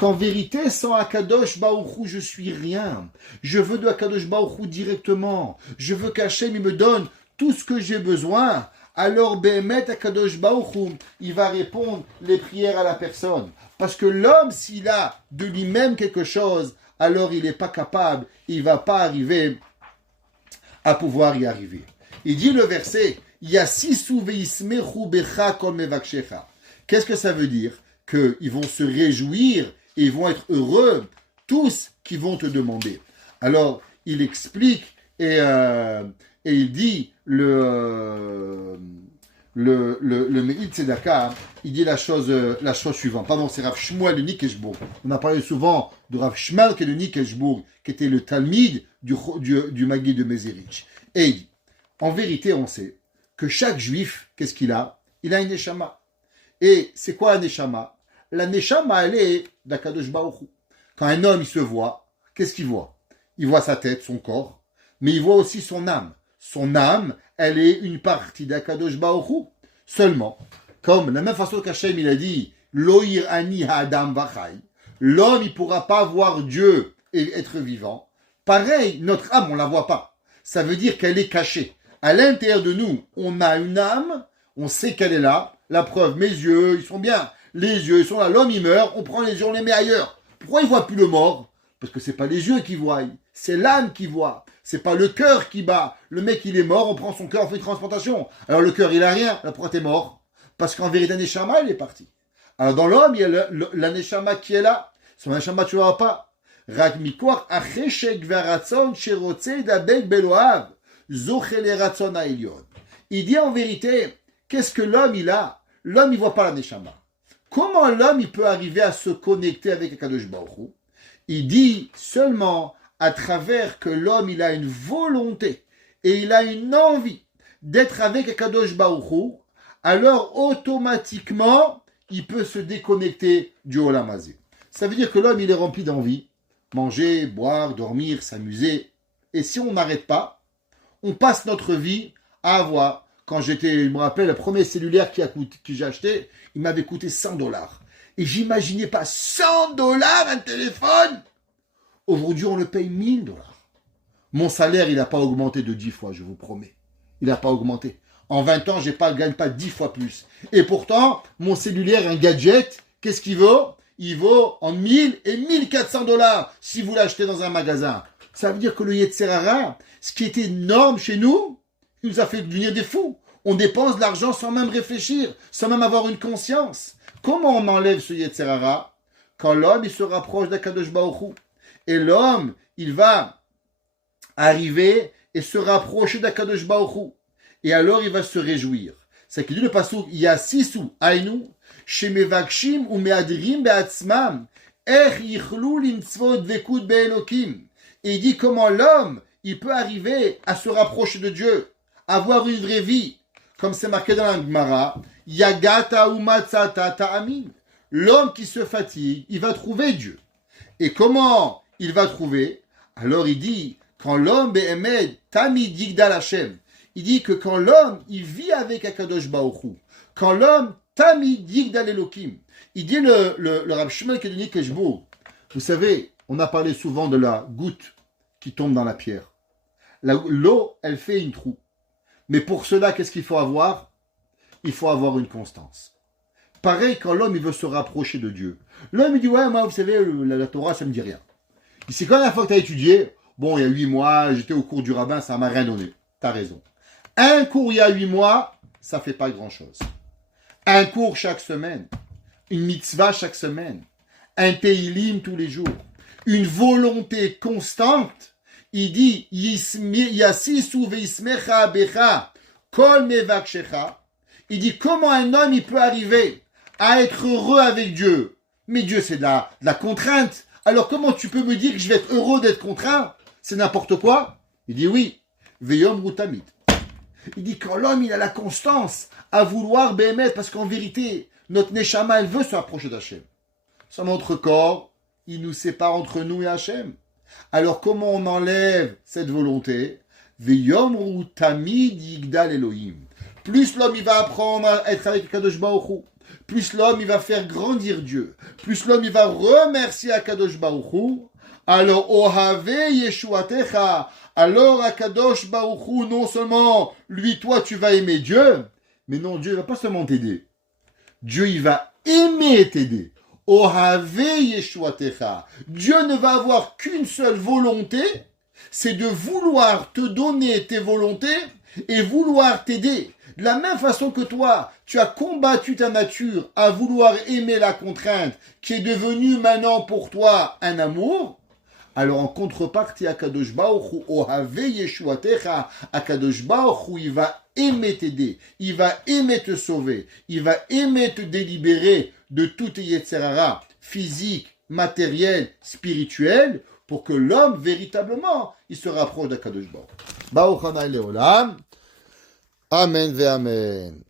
qu'en vérité, sans Akadosh Baruch Hu, je suis rien. Je veux de Akadosh Baruch Hu directement. Je veux qu'Hachem il me donne tout ce que j'ai besoin. Alors, Behemet Akadosh Baruch Hu, il va répondre les prières à la personne. Parce que l'homme, s'il a de lui-même quelque chose, alors il n'est pas capable, il ne va pas arriver à pouvoir y arriver. Il dit le verset, Yassisu veismechu becha kol mevakshecha. Qu'est-ce que ça veut dire? Qu'ils vont se réjouir et ils vont être heureux, tous qui vont te demander. Alors, il explique et il dit le Meïd Tzedaka, il dit la chose suivante. Pardon, c'est Rav Shmuel de Nikeshbourg. On a parlé souvent de Rav Shmuel qui est de Nikeshbourg, qui était le Talmid du Maguid de Mezerich. Et il dit, en vérité, on sait que chaque juif, qu'est-ce qu'il a? Il a une neshama. Et c'est quoi la neshama? La neshama, elle est d'Akadosh Baruch Hu. Quand un homme, il se voit, qu'est-ce qu'il voit? Il voit sa tête, son corps, mais il voit aussi son âme. Son âme, elle est une partie d'Akadosh Baruch Hu. Seulement, comme de la même façon qu'Hachem, il a dit Loïr ani ha'adam vachai, l'homme, il ne pourra pas voir Dieu et être vivant. Pareil, notre âme, on ne la voit pas. Ça veut dire qu'elle est cachée. À l'intérieur de nous, on a une âme, on sait qu'elle est là. La preuve, mes yeux, ils sont bien. Les yeux, ils sont là. L'homme, il meurt, on prend les yeux, on les met ailleurs. Pourquoi il ne voit plus le mort? Parce que ce n'est pas les yeux qui voient, c'est l'âme qui voit. C'est pas le cœur qui bat. Le mec, il est mort, on prend son cœur, on fait une transplantation. Alors le cœur, il a rien. Pourquoi t'es mort? Parce qu'en vérité, Neshama, il est parti. Alors dans l'homme, il y a la Neshama qui est là. Son Neshama, tu ne l'auras pas. Rak mikor acheshek v'aratzon sherotzei dabek beloav zochel eratzon ha'elyon. Il dit en vérité, qu'est-ce que l'homme, il a? L'homme, il voit pas la Neshama. Comment l'homme, il peut arriver à se connecter avec Akadosh Baruch Hu? Il dit seulement à travers que l'homme, il a une volonté et il a une envie d'être avec Akadosh Baruch Hu, alors automatiquement, il peut se déconnecter du Olam Hazé. Ça veut dire que l'homme, il est rempli d'envie, manger, boire, dormir, s'amuser. Et si on n'arrête pas, on passe notre vie à avoir. Quand je me rappelle, le premier cellulaire que j'ai acheté, il m'avait coûté $100. Et j'imaginais pas $100 un téléphone. Aujourd'hui, on le paye $1000. Mon salaire, il n'a pas augmenté de 10 fois, je vous promets. Il n'a pas augmenté. En 20 ans, je ne gagne pas 10 fois plus. Et pourtant, mon cellulaire, un gadget, qu'est-ce qu'il vaut? Il vaut en 1000 et $1400 si vous l'achetez dans un magasin. Ça veut dire que le Yetzer Hara, ce qui était énorme chez nous, il nous a fait devenir des fous. On dépense de l'argent sans même réfléchir, sans même avoir une conscience. Comment on enlève ce Yetzer Hara? Quand l'homme, il se rapproche d'Akadosh Baruch Hu. Et l'homme, il va arriver et se rapprocher d'Akadosh Baruch Hu. Et alors, il va se réjouir. C'est qu'il dit le passouk, Yassisu ainu, shemevakshim ou meadrim be'atzmam, ech yichlu limtzvot vekut be'elokim. Et il dit comment l'homme, il peut arriver à se rapprocher de Dieu, avoir une vraie vie. Comme c'est marqué dans la Gemara, Yagata umatzata ta'amin. L'homme qui se fatigue, il va trouver Dieu. Et comment il va trouver? Alors il dit, quand l'homme be'emed tamid yigdal Hashem, il dit que quand l'homme, il vit avec Akadosh Baruch Hu, quand l'homme, Tamid Yigdal Elokim, il dit le Rav Shmuel Kedoni Keshbourg, vous savez, on a parlé souvent de la goutte qui tombe dans la pierre. L'eau, elle fait une trou. Mais pour cela, qu'est-ce qu'il faut avoir? Il faut avoir une constance. Pareil quand l'homme il veut se rapprocher de Dieu. L'homme il dit, ouais, moi, vous savez, la Torah, ça me dit rien. Il dit, quand la fois que tu as étudié, bon, il y a 8 mois, j'étais au cours du rabbin, ça m'a rien donné. T'as raison. Un cours il y a 8 mois, ça fait pas grand-chose. Un cours chaque semaine, une mitzvah chaque semaine, un teilim tous les jours, une volonté constante. Il dit Yasisu veismecha becha kol mevakshecha. Il dit comment un homme il peut arriver à être heureux avec Dieu. Mais Dieu c'est de la contrainte. Alors comment tu peux me dire que je vais être heureux d'être contraint? C'est n'importe quoi. Il dit oui. Veyom rutamid. Il dit quand l'homme il a la constance à vouloir bémet, parce qu'en vérité, notre Neshama, elle veut se rapprocher d'Hachem. Sans notre corps, il nous sépare entre nous et Hachem. Alors comment on enlève cette volonté? Veyom tamid yigdal Elohim. Plus l'homme il va apprendre à être avec Kadosh Baruch Hu, plus l'homme il va faire grandir Dieu, plus l'homme il va remercier Kadosh Baruch Hu, alors Ohave Yeshuatecha, alors Akadosh Baruch Hu, non seulement lui, toi, tu vas aimer Dieu, mais non, Dieu ne va pas seulement t'aider. Dieu, il va aimer t'aider. Ohave Yeshuatecha. Dieu ne va avoir qu'une seule volonté, c'est de vouloir te donner tes volontés et vouloir t'aider. De la même façon que toi, tu as combattu ta nature à vouloir aimer la contrainte qui est devenue maintenant pour toi un amour, alors en contrepartie, Akadosh Baruch Hu, Ohave Yeshuatecha, Akadosh Baruch Hu, il va aimer t'aider, il va aimer te sauver, il va aimer te délibérer de toute Yetzer Hara, physique, matériel, spirituel, pour que l'homme, véritablement, il se rapproche d'Akadosh Baruch Hu. Baruch Hanai Leolam. Amen ve Amen.